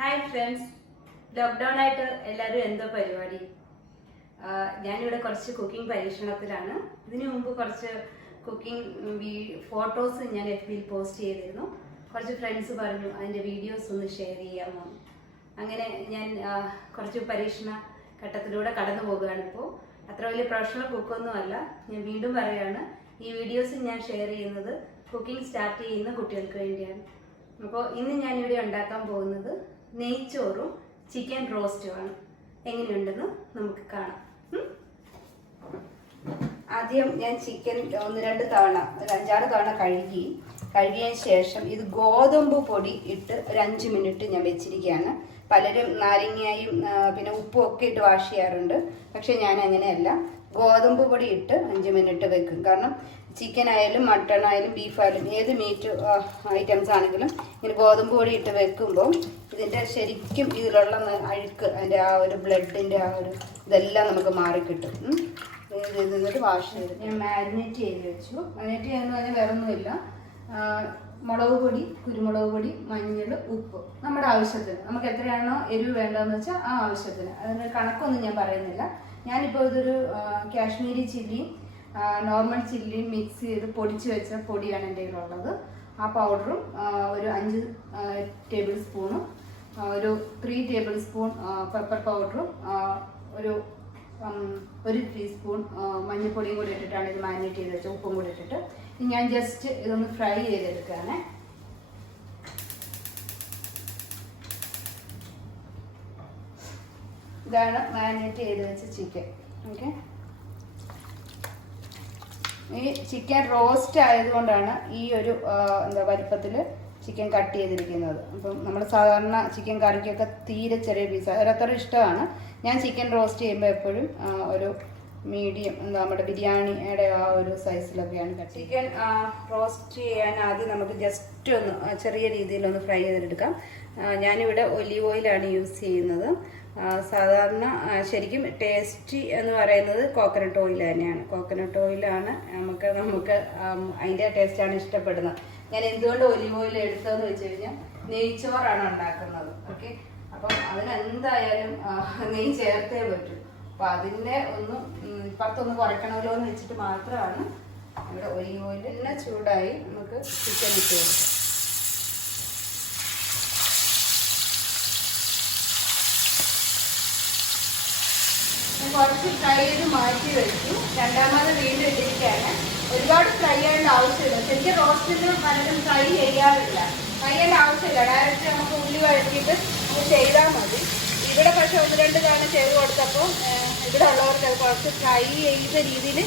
Hi friends, lockdown ആയിട്ട് എല്ലാവരും എന്തോ പരിപാടി. ഞാനിവിടെ കുറച്ച് കുക്കിംഗ് പരീക്ഷണത്തിലാണ്. ഇതിനു മുമ്പ് കുറച്ച് കുക്കിംഗ് ഫോട്ടോസ് ഞാൻ FB പോസ്റ്റ് ചെയ്തിരുന്നു. കുറച്ച് ഫ്രണ്ട്സ് പറഞ്ഞു അതിൻ്റെ വീഡിയോസ് ഒന്ന് ഷെയർ ചെയ്യാമോ. അങ്ങനെ ഞാൻ കുറച്ച് പരീക്ഷണ ഘട്ടത്തിലൂടെ കടന്നു പോകുകയാണ്. ഇപ്പോൾ അത്ര വലിയ പ്രൊഫഷണൽ കുക്കൊന്നും അല്ല. ഞാൻ വീണ്ടും പറയുകയാണ്, ഈ വീഡിയോസ് ഞാൻ ഷെയർ ചെയ്യുന്നത് കുക്കിംഗ് സ്റ്റാർട്ട് ചെയ്യുന്ന കുട്ടികൾക്ക് വേണ്ടിയാണ്. അപ്പോൾ ഇന്ന് ഞാനിവിടെ ഉണ്ടാക്കാൻ പോകുന്നത് നെയ്ച്ചോറും ചിക്കൻ റോസ്റ്റുമാണ്. എങ്ങനെയുണ്ടെന്ന് നമുക്ക് കാണാം. ആദ്യം ഞാൻ ചിക്കൻ 1-2 തവണ, ഒരു 5-6 തവണ കഴുകിയതിന് ശേഷം ഇത് ഗോതമ്പ് പൊടി ഇട്ട് ഒരു 5 മിനിറ്റ് ഞാൻ വെച്ചിരിക്കുകയാണ്. പലരും നാരങ്ങയും പിന്നെ ഉപ്പും ഒക്കെ ഇട്ട് വാഷ് ചെയ്യാറുണ്ട്. പക്ഷെ ഞാൻ അങ്ങനെയല്ല, ഗോതമ്പ് പൊടി ഇട്ട് 5 മിനിറ്റ് വെക്കും. കാരണം ചിക്കൻ ആയാലും മട്ടൺ ആയാലും ബീഫായാലും ഏത് മീറ്റ് ഐറ്റംസ് ആണെങ്കിലും ഇങ്ങനെ ഗോതമ്പ് പൊടി ഇട്ട് വെക്കുമ്പോൾ ഇതിൻ്റെ ശരിക്കും ഇതിലുള്ള അഴുക്ക്, അതിൻ്റെ ആ ഒരു ബ്ലഡിൻ്റെ ആ ഒരു ഇതെല്ലാം നമുക്ക് മാറിക്കിട്ടും. എന്നിട്ട് വാഷ് ചെയ്ത് ഞാൻ മാരിനേറ്റ് ചെയ്ത് വെച്ചു. മാരിനേറ്റ് ചെയ്യാന്ന് പറഞ്ഞാൽ വേറെ ഒന്നുമില്ല. മുളക് പൊടി, കുരുമുളക് പൊടി, മഞ്ഞൾ, ഉപ്പ് നമ്മുടെ ആവശ്യത്തിന്. നമുക്ക് എത്രയാണോ എരിവ് വേണ്ടതെന്ന് വെച്ചാൽ ആ ആവശ്യത്തിന്. അതിന് കണക്കൊന്നും ഞാൻ പറയുന്നില്ല. ഞാനിപ്പോൾ ഇതൊരു കാശ്മീരി ചില്ലിയും നോർമൽ ചില്ലിയും മിക്സ് ചെയ്ത് പൊടിച്ച് വെച്ച പൊടിയാണ് എൻ്റെ കയ്യിലുള്ളത്. ആ പൗഡറും ഒരു 5 ടേബിൾ സ്പൂണും ഒരു 3 ടേബിൾ സ്പൂൺ പെപ്പർ പൗഡറും ഒരു ടീസ്പൂൺ മഞ്ഞൾപ്പൊടിയും കൂടി ഇട്ടിട്ടാണ് ഇത് മാരിനേറ്റ് ചെയ്ത് വെച്ചത്. ഉപ്പും കൂടി ഇട്ടിട്ട് ഞാൻ ജസ്റ്റ് ഇതൊന്ന് ഫ്രൈ ചെയ്തെടുക്കുകയാണ്. ഇതാണ് മാരിനേറ്റ് ചെയ്ത് വെച്ച ചിക്കൻ. ഓക്കെ, ഈ ചിക്കൻ റോസ്റ്റ് ആയതുകൊണ്ടാണ് ഈ ഒരു വലുപ്പത്തിൽ ചിക്കൻ കട്ട് ചെയ്തിരിക്കുന്നത്. അപ്പം നമ്മൾ സാധാരണ ചിക്കൻ കറിക്കൊക്കെ തീരെ ചെറിയ പീസ് ഓരോരുത്തരും ഇഷ്ടമാണ്. ഞാൻ ചിക്കൻ റോസ്റ്റ് ചെയ്യുമ്പോൾ എപ്പോഴും ഒരു മീഡിയം നമ്മുടെ ബിരിയാണിയുടെ ആ ഒരു സൈസിലൊക്കെയാണ് കട്ട്. ചിക്കൻ റോസ്റ്റ് ചെയ്യാൻ ആദ്യം നമുക്ക് ജസ്റ്റ് ഒന്ന് ചെറിയ രീതിയിലൊന്ന് ഫ്രൈ ചെയ്തെടുക്കാം. ഞാനിവിടെ ഒലീവ് ഓയിലാണ് യൂസ് ചെയ്യുന്നത്. സാധാരണ ശരിക്കും ടേസ്റ്റി എന്ന് പറയുന്നത് കോക്കനട്ട് ഓയിൽ തന്നെയാണ്. കോക്കനട്ട് ഓയിലാണ് നമുക്ക് അതിൻ്റെ ടേസ്റ്റാണ് ഇഷ്ടപ്പെടുന്നത്. ഞാൻ എന്തുകൊണ്ട് ഒലിവ് ഓയിൽ എടുത്തതെന്ന് വെച്ച് കഴിഞ്ഞാൽ നെയ്ച്ചോറാണ് ഉണ്ടാക്കുന്നത്. ഓക്കെ, അപ്പം അതിനെന്തായാലും നെയ്യ് ചേർത്തേ പറ്റും. അപ്പം അതിൻ്റെ ഇപ്പുറത്തൊന്ന് കുറയ്ക്കണമല്ലോ എന്ന് വെച്ചിട്ട് മാത്രമാണ് ഇവിടെ ഒലിവ് ഓയിൽ. എണ്ണ ചൂടായി നമുക്ക് ചിക്കൻ ഇട്ട് കൊടുക്കാം. കുറച്ച് ഫ്രൈ ചെയ്ത് മാറ്റി വെച്ചു. രണ്ടാമത് വീണ്ടും ഇട്ടിരിക്കുകയാണ്. ഒരുപാട് ഫ്രൈ ചെയ്യേണ്ട ആവശ്യമില്ല. ശരിക്കും റോസ്റ്റിന് പലരും ഫ്രൈ ചെയ്യാറില്ല. ഫ്രൈ ചെയ്യേണ്ട ആവശ്യമില്ല. ഡയറക്റ്റ് നമുക്ക് ഉള്ളി വഴറ്റിയിട്ട് ചെയ്താൽ മതി. ഇവിടെ പക്ഷെ 1-2 തവണ ചെയ്ത് കൊടുത്തപ്പോൾ ഇവിടെ ഉള്ളവർക്ക് അത് കുറച്ച് ഫ്രൈ ചെയ്ത രീതിയിൽ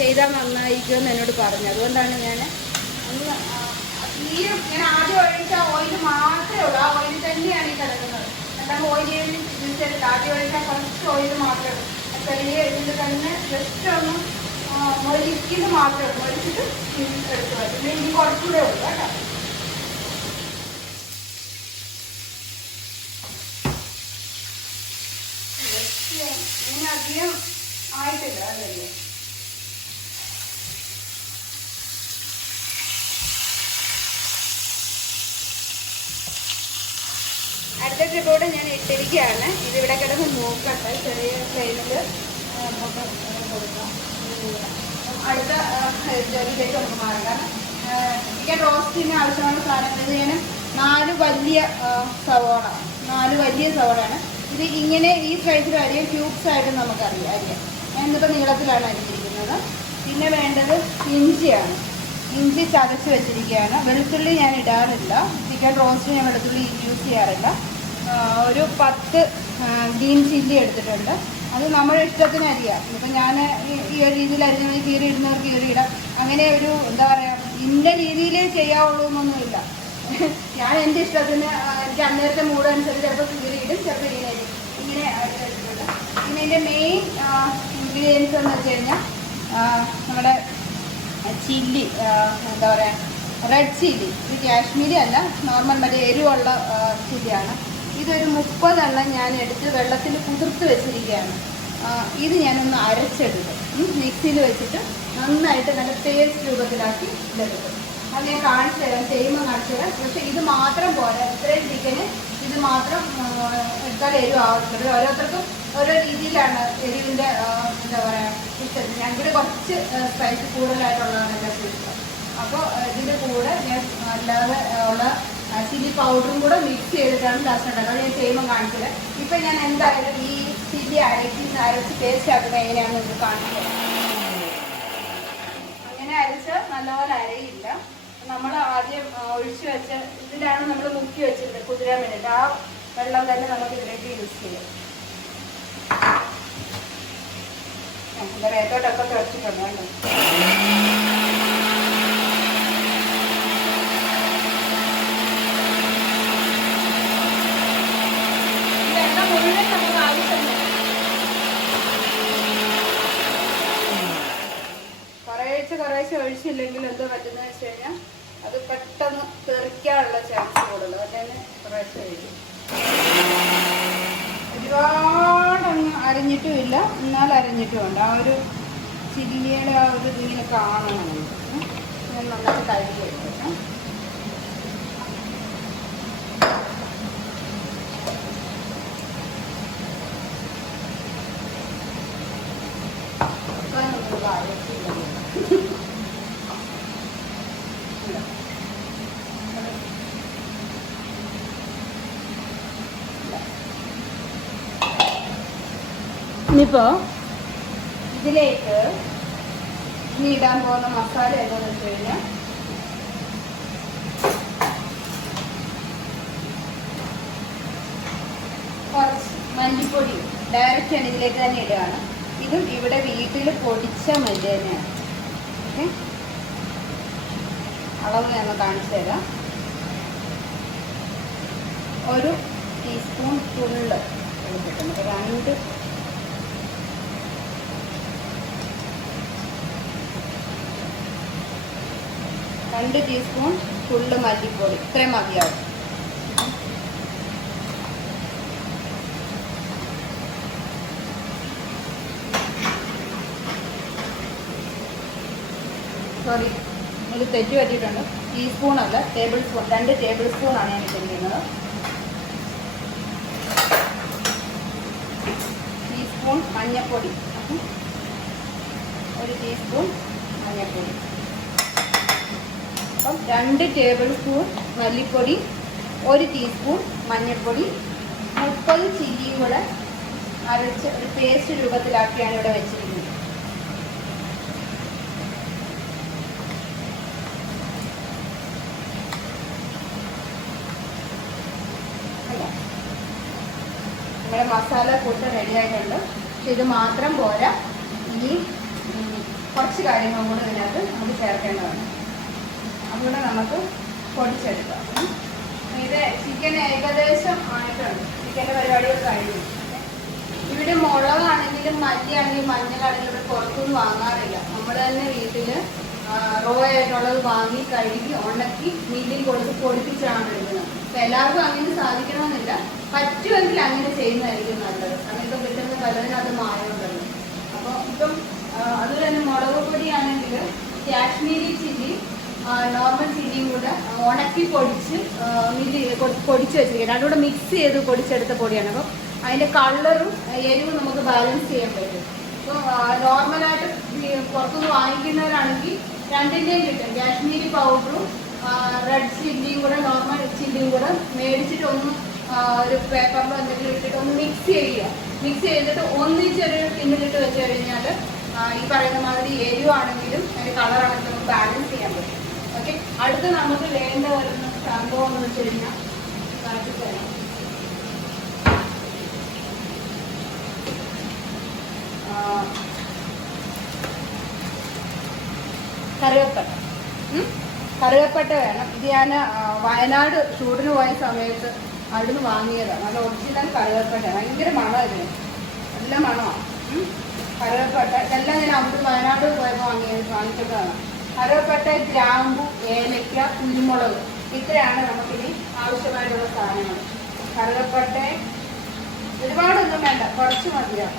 ചെയ്താൽ നന്നായിരിക്കുമെന്ന് എന്നോട് പറഞ്ഞു. അതുകൊണ്ടാണ് ഞാൻ ആദ്യം ഒഴിച്ച ഓയിൽ മാത്രമേ ഉള്ളൂ. ആ ഓയിൽ തന്നെയാണ് ഈ കിടക്കുന്നത്. രണ്ടാമത് ഓയിൽ യൂസ് ചെയ്തിട്ട് ആദ്യം ഒഴിച്ചാൽ കുറച്ച് ഓയിൽ മാത്രമേ ഉള്ളൂ. ചെറിയ ഇതിൽ തന്നെ ജസ്റ്റ് ഒന്ന് മൊരിക്കുന്നത് മാത്രമേ ഉള്ളൂ. മൊരിച്ചിട്ട് എടുത്തു പറ്റും. ഇനി കുറച്ചുകൂടെ ഉള്ളൂ കേട്ടോ. ഇനി അധികം ആയിട്ടില്ല അതല്ലേ. അടുത്ത ട്രിപ്പോടെ ഞാൻ ഇട്ടിരിക്കുകയാണ്. ഇതിവിടെ കിടന്ന് നോക്കട്ടെ. ചെറിയ ഫ്ലെയിമിൽ കൊടുക്കാം. അടുത്ത ജോലിയിലേക്ക് നമുക്ക് മാറാം. കാരണം ചിക്കൻ റോസ്റ്റിന് ആവശ്യമുള്ള സാധനങ്ങൾ ഇത് ഞാൻ 4 വലിയ സവോളയാണ്. ഇത് ഇങ്ങനെ ഈ സൈസിൽ അരിയും ക്യൂബ്സ് ആയിട്ട് നമുക്കറിയാം അരിയാം. ഞാൻ ഇന്നിപ്പോൾ നീളത്തിലാണ് അരിഞ്ഞിരിക്കുന്നത്. പിന്നെ വേണ്ടത് ഇഞ്ചിയാണ്. ഇഞ്ചി ചതച്ച് വെച്ചിരിക്കുകയാണ്. വെളുത്തുള്ളി ഞാൻ ഇടാറില്ല. ചിക്കൻ റോസ്റ്റ് ഞാൻ വെളുത്തുള്ളി യൂസ് ചെയ്യാറില്ല. ഒരു 10 ഗ്രീൻ ചില്ലി എടുത്തിട്ടുണ്ട്. അത് നമ്മുടെ ഇഷ്ടത്തിന് അരിയാം. ഇപ്പം ഞാൻ ഈ ഒരു രീതിയിൽ അരിഞ്ഞ കീറി ഇടുന്നവർക്ക് കീറി ഇടാം. അങ്ങനെ ഒരു എന്താ പറയുക, ഇന്ന രീതിയിൽ ചെയ്യാവുള്ളൂ എന്നൊന്നുമില്ല. ഞാൻ എൻ്റെ ഇഷ്ടത്തിന് എനിക്ക് അന്നേരത്തെ മൂഡ് അനുസരിച്ച് ചിലപ്പോൾ കീറി ഇടും, ചിലപ്പോൾ ഇങ്ങനെ എടുത്തിട്ടുണ്ട്. പിന്നെ എൻ്റെ മെയിൻ ഇൻഗ്രീഡിയൻസ് എന്ന് വെച്ച് കഴിഞ്ഞാൽ നമ്മുടെ ചില്ലി, എന്താ പറയുക, റെഡ് ചില്ലി. ഇത് കാശ്മീരി അല്ല, നോർമൽ മറ്റേ എരിവുള്ള ചില്ലിയാണ്. ഇതൊരു 30 എണ്ണം ഞാൻ എടുത്ത് വെള്ളത്തിൽ കുതിർത്ത് വെച്ചിരിക്കുകയാണ്. ഇത് ഞാനൊന്ന് അരച്ചെടുക്കും. മിക്സിയിൽ വെച്ചിട്ട് നന്നായിട്ട് നല്ല പേസ്റ്റ് രൂപത്തിലാക്കി ഇതെടുക്കും. അത് ഞാൻ കാണിച്ചു തരാം, ചെയ്യുമ്പോൾ കാണിച്ചു തരാം. പക്ഷേ ഇത് മാത്രം പോരാ. ഇത്രയും ചിക്കന് ഇത് മാത്രം മുക്കാൽ എരിവ് ആവശ്യമുണ്ട്. ഓരോരുത്തർക്കും ഓരോ രീതിയിലാണ് എരിവിൻ്റെ എന്താ പറയുക ഇഷ്ടം. ഞങ്ങൾക്ക് കുറച്ച് സ്പൈസ് കൂടുതലായിട്ടുള്ളതാണ് എൻ്റെ ഇഷ്ടം. അപ്പോൾ ഇതിൻ്റെ കൂടെ ഞാൻ അല്ലാതെ ഉള്ള ചില്ലി പൗഡറും കൂടെ മിക്സ് ചെയ്തിട്ടാണ് ലാസ്റ്റ് ഉണ്ടാക്കുക. അത് ഞാൻ ചെയ്യുമ്പോൾ കാണിച്ചത്. ഇപ്പം ഞാൻ എന്തായാലും ഈ ചില്ലി അരച്ച് പേസ്റ്റ് ആക്കുന്നത് എങ്ങനെയാണെന്ന് നിങ്ങൾക്ക് കാണിച്ചത്. അങ്ങനെ അരച്ച് നല്ലപോലെ അരയില്ല. നമ്മൾ ആദ്യം ഒഴിച്ചു വെച്ച ഇതിലാണ് നമ്മൾ മുക്കി വെച്ചിരുന്നത് കുതിരാൻ വേണ്ടിയിട്ട്. ആ വെള്ളം തന്നെ നമുക്ക് ഇതിലേക്ക് യൂസ് ചെയ്യാം. റേറ്റോട്ടൊക്കെ തുറച്ചിട്ടുണ്ട് കേട്ടോ. ഇതെല്ലാം മുഴുവൻ നമുക്ക് ആവശ്യമില്ല. കുറേശ്ശെ ഒഴിച്ചില്ലെങ്കിൽ എന്താ പറ്റുന്നത് വെച്ച് കഴിഞ്ഞാൽ അത് പെട്ടെന്ന് തെറിക്കാനുള്ള ചാൻസ് കൂടുതൽ. അതുതന്നെ കുറേശ്ശെ ഒഴിക്കും. ഒരുപാടൊന്നും അരഞ്ഞിട്ടുമില്ല, എന്നാൽ അരഞ്ഞിട്ടുമുണ്ട്. ആ ഒരു ചില്ലിയുടെ ആ ഒരു ഇതിങ്ങനെ കാണണം. ഞാൻ നന്നായിട്ട് കഴുകി എടുക്കാം. ഇനിയിപ്പോൾ ഇതിലേക്ക് ഇനി ഇടാൻ പോകുന്ന മസാല എന്താണെന്ന് വെച്ച് കഴിഞ്ഞാൽ കുറച്ച് മല്ലിപ്പൊടി ഡയറക്റ്റ് ആണ് ഇതിലേക്ക് തന്നെ ഇടുകയാണ്. ഇതും ഇവിടെ വീട്ടിൽ പൊടിച്ച മല്ലി തന്നെയാണ്. ഓക്കെ, അളവ് ഞാൻ കാണിച്ചു തരാം. 1 ടീസ്പൂൺ ഫുള്ള് എടുത്തിട്ടുണ്ട്. 2 ടീസ്പൂൺ ഫുള്ള് മല്ലിപ്പൊടി. ഇത്രയും മതിയാവും. സോറി, ഇത് തെറ്റ് പറ്റിയിട്ടുണ്ട്. ടീസ്പൂണല്ല, ടേബിൾ സ്പൂൺ. 2 ടേബിൾ സ്പൂണാണ് ഞാൻ ചെയ്യുന്നത്. ടീസ്പൂൺ മഞ്ഞൾപ്പൊടി. 1 ടീസ്പൂൺ മഞ്ഞൾപ്പൊടി. അപ്പം 2 ടേബിൾ സ്പൂൺ മല്ലിപ്പൊടി, 1 ടീസ്പൂൺ മഞ്ഞൾപ്പൊടി, 30 ചില്ലിയും കൂടെ അരച്ച് ഒരു പേസ്റ്റ് രൂപത്തിലാക്കിയാണ് ഇവിടെ വെച്ചിരിക്കുന്നത്. നമ്മുടെ മസാല കൂട്ട് റെഡിയായിട്ടുണ്ട്. പക്ഷെ ഇത് മാത്രം പോരാ, ഇനി കുറച്ച് കാര്യങ്ങളും കൂടെ ഇതിനകത്ത് നമുക്ക് ചേർക്കേണ്ടതാണ്. അതുകൊണ്ട് നമുക്ക് പൊടിച്ചെടുക്കാം. ഇത് ചിക്കൻ ഏകദേശം ആയിട്ടുണ്ട്. ചിക്കൻ്റെ പരിപാടികൾ കഴിഞ്ഞു. ഇവിടെ മുളകാണെങ്കിലും മല്ലിയാണെങ്കിലും മഞ്ഞളാണെങ്കിലും ഇവിടെ പുറത്തുനിന്ന് വാങ്ങാറില്ല. നമ്മൾ തന്നെ വീട്ടിൽ റോ ആയിട്ടുള്ളത് വാങ്ങി കഴുകി ഉണക്കി മില്ലിൽ കൊടുത്ത് പൊടിപ്പിച്ചാണ് എടുക്കുന്നത്. അപ്പം എല്ലാവർക്കും അങ്ങനെ സാധിക്കണമെന്നില്ല. പറ്റുമെങ്കിൽ അങ്ങനെ ചെയ്യുന്നതായിരിക്കും നല്ലത്. കാരണം ഇപ്പം കിട്ടുന്ന പലതിനകത്ത് മായമുണ്ടല്ലോ. അപ്പോൾ ഇപ്പം അതുപോലെ തന്നെ മുളക് പൊടിയാണെങ്കിൽ കാശ്മീരി ചില്ലി നോർമൽ ചില്ലിയും കൂടെ ഉണക്കി പൊടിച്ച് പൊടിച്ച് വെച്ചിരിക്കുന്നത്. അതുകൂടെ മിക്സ് ചെയ്ത് പൊടിച്ചെടുത്ത പൊടിയാണ്. അപ്പോൾ അതിൻ്റെ കളറും എരിവും നമുക്ക് ബാലൻസ് ചെയ്യാൻ പറ്റും. ഇപ്പോൾ നോർമലായിട്ട് പുറത്തുനിന്ന് വാങ്ങിക്കുന്നവരാണെങ്കിൽ 2ൻ്റെയും കിട്ടും. കാശ്മീരി പൗഡറും റെഡ് ചില്ലിയും കൂടെ നോർമൽ ചില്ലിയും കൂടെ മേടിച്ചിട്ട് ഒന്ന് ഒരു പേപ്പറിലോ എന്തെങ്കിലും ഇട്ടിട്ട് ഒന്ന് മിക്സ് ചെയ്യുക. മിക്സ് ചെയ്തിട്ട് ഒന്നിച്ചൊരു ടിന്നിലിട്ട് വെച്ച് കഴിഞ്ഞാൽ ഈ പറയുന്ന മാതിരി എരിവാണെങ്കിലും അതിൻ്റെ കളറാണെങ്കിലും നമുക്ക് ബാലൻസ് ചെയ്യാൻ പറ്റും. ഓക്കെ, അടുത്ത് നമുക്ക് വേണ്ട വരുന്ന സംഭവം എന്ന് വെച്ച് കഴിഞ്ഞാൽ കാണിച്ചു തരാം. കറുവപ്പട്ട വേണം. ഇത് ഞാൻ വയനാട് ഷൂട്ടിന് പോയ സമയത്ത് അവിടുന്ന് വാങ്ങിയതാണ്. നല്ല ഒറിജിനൽ കറുവപ്പട്ട. ഭയങ്കര മണം ഇതിന്, നല്ല മണമാണ് കറുവപ്പട്ട. ഇതെല്ലാം ഞാൻ അവിടുന്ന് വയനാട് പോയപ്പോൾ വാങ്ങിച്ചതാണ്. കറുവപ്പട്ട, ഗ്രാമ്പു, ഏലക്ക, കുരുമുളക്, ഇത്രയാണ് നമുക്കിനി ആവശ്യമായിട്ടുള്ള സാധനങ്ങൾ. കറുവപ്പട്ട ഒരുപാടൊന്നും വേണ്ട, കുറച്ച് മതിയാണ്.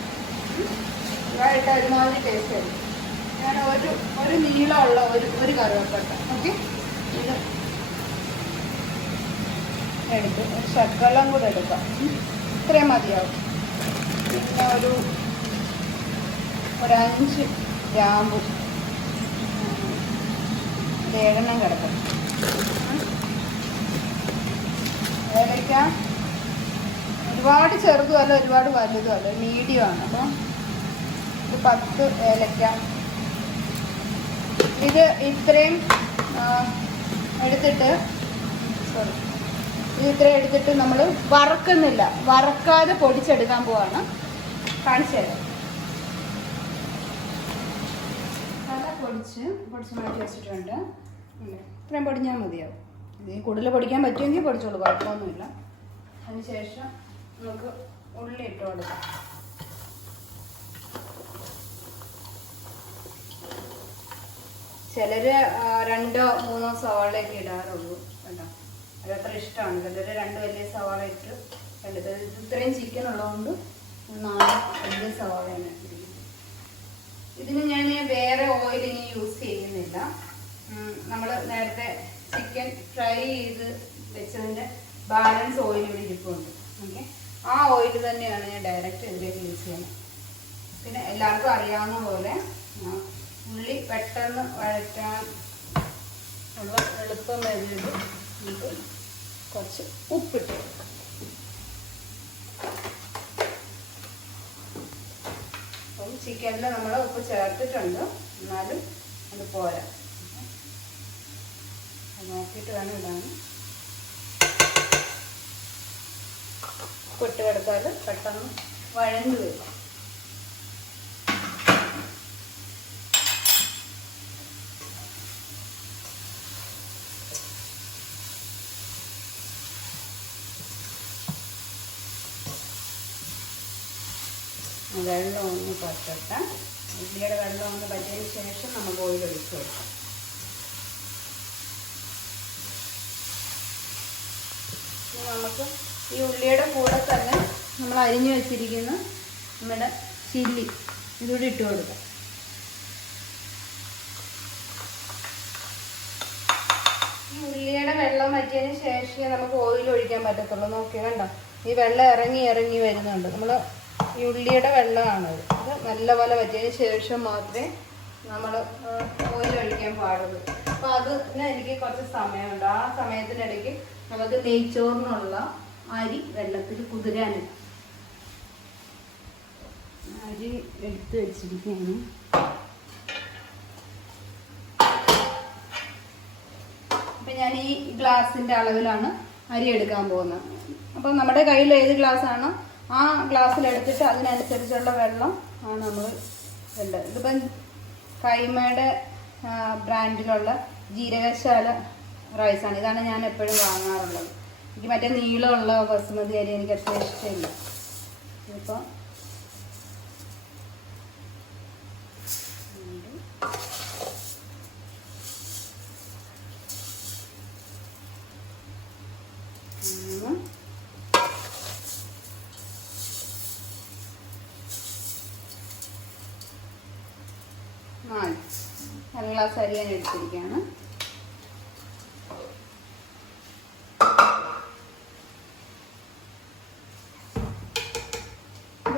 ഇതായിട്ട് ഒരുമാതിരി ടേസ്റ്റ് വരും. ഞാൻ ഒരു നീളമുള്ള ഒരു കറുവപ്പട്ട ഓക്കെ ഇത് എടുത്ത് ഒരു ശക്കലം കൂടെ എടുക്കാം. ഇത്രയും മതിയാവും. പിന്നെ ഒരു 5 ഗ്രാമ്പു 7 കിടക്കും. ഏലക്ക ഒരുപാട് ചെറുതുമല്ല ഒരുപാട് വലുതുമല്ല, മീഡിയമാണ്. അപ്പം ഇത് 10 ഏലക്ക. ഇത് ഇത്രയും എടുത്തിട്ട് നമ്മൾ വറക്കുന്നില്ല, വറക്കാതെ പൊടിച്ചെടുക്കാൻ പോവാണ്. കാണിച്ചു തരാം. നല്ല പൊടിച്ച് മാറ്റി വെച്ചിട്ടുണ്ട്. ഇത്രയും പൊടിഞ്ഞാൽ മതിയാവും. ഇത് കൂടുതൽ പൊടിക്കാൻ പറ്റുമെങ്കിൽ പൊടിച്ചോളൂ, കുഴപ്പമൊന്നുമില്ല. അതിനുശേഷം നമുക്ക് ഉള്ളി ഇട്ട് കൊടുക്കാം. ചിലർ 2-3 സവാളയൊക്കെ ഇടാറുള്ളൂ കേട്ടോ, അതത്ര ഇഷ്ടമാണ്. ചിലർ 2 വലിയ സവാള ഇട്ട് എടുത്തത്. ഇത്രയും ചിക്കൻ ഉള്ളതുകൊണ്ട് 4 വലിയ സവാളയാണ് ഇട്ടിരിക്കുന്നത്. ഇതിന് ഞാൻ വേറെ ഓയിൽ ഇനി യൂസ് ചെയ്യുന്നില്ല. നമ്മൾ നേരത്തെ ചിക്കൻ ഫ്രൈ ചെയ്ത് വെച്ചതിൻ്റെ ബാലൻസ് ഓയിൽ ഇവിടെ ഇരിപ്പുണ്ട്. ഓക്കെ, ആ ഓയിൽ തന്നെയാണ് ഞാൻ ഡയറക്റ്റ് ഇതിലേക്ക് യൂസ് ചെയ്യുന്നത്. പിന്നെ എല്ലാവർക്കും അറിയാവുന്ന പോലെ ഉള്ളി പെട്ടെന്ന് വഴറ്റാൻ ഉള്ള എളുപ്പം വരുന്നത് നമുക്ക് കുറച്ച് ഉപ്പിട്ട് അപ്പം ചിക്കനിൽ നമ്മൾ ഉപ്പ് ചേർത്തിട്ടുണ്ട്, എന്നാലും അത് പോരാ. നോക്കിയിട്ട് വേണം ഇടാൻ. ഉപ്പിട്ട് കിടത്താൽ പെട്ടെന്ന് വഴഞ്ഞു വരും. വെള്ളം ഒന്ന് പറ്റട്ടെ. ഉള്ളിയുടെ വെള്ളം ഒന്ന് പറ്റിയതിന് ശേഷം നമുക്ക് ഓയിൽ ഒഴിച്ച് കൊടുക്കാം. നമുക്ക് ഈ ഉള്ളിയുടെ കൂടെ തന്നെ നമ്മൾ അരിഞ്ഞു വെച്ചിരിക്കുന്ന നമ്മുടെ ചില്ലി ഇതൂടെ ഇട്ട് കൊടുക്കാം. ഈ ഉള്ളിയുടെ വെള്ളം പറ്റിയതിന് ശേഷമേ നമുക്ക് ഓയിൽ ഒഴിക്കാൻ പറ്റത്തുള്ളൂ. നോക്കി കണ്ടോ, ഈ വെള്ളം ഇറങ്ങി വരുന്നുണ്ട്. നമ്മൾ ഈ ഉള്ളിയുടെ വെള്ളമാണത്. ഇത് നല്ലപോലെ പറ്റിയതിന് ശേഷം മാത്രമേ നമ്മൾ ഓയിൽ ഒഴിക്കാൻ പാടുള്ളൂ. അപ്പോൾ അതിന് എനിക്ക് കുറച്ച് സമയമുണ്ട്. ആ സമയത്തിനിടയ്ക്ക് നമുക്ക് നെയ്ച്ചോറിനുള്ള അരി വെള്ളത്തിൽ കുതിരാനില്ല. അരി എടുത്ത് വെച്ചിരിക്കുകയാണ്. അപ്പം ഞാൻ ഈ ഗ്ലാസിൻ്റെ അളവിലാണ് അരി എടുക്കാൻ പോകുന്നത്. അപ്പം നമ്മുടെ കയ്യിൽ ഏത് ഗ്ലാസ്സാണോ ആ ഗ്ലാസ്സിലെടുത്തിട്ട് അതിനനുസരിച്ചുള്ള വെള്ളം ആണ് നമ്മൾ വേണ്ടത്. ഇതിപ്പം കൈമയുടെ ബ്രാൻഡിലുള്ള ജീരകശാല റൈസാണ്. ഇതാണ് ഞാൻ എപ്പോഴും വാങ്ങാറുള്ളത്. എനിക്ക് മറ്റേ നീളമുള്ള ബസുമതി അരി എനിക്ക് അത്ര ഇഷ്ടമില്ല. ഇപ്പം അര ഗ്ലാസ് അരി ഞാൻ എടുത്തിരിക്കുകയാണ്.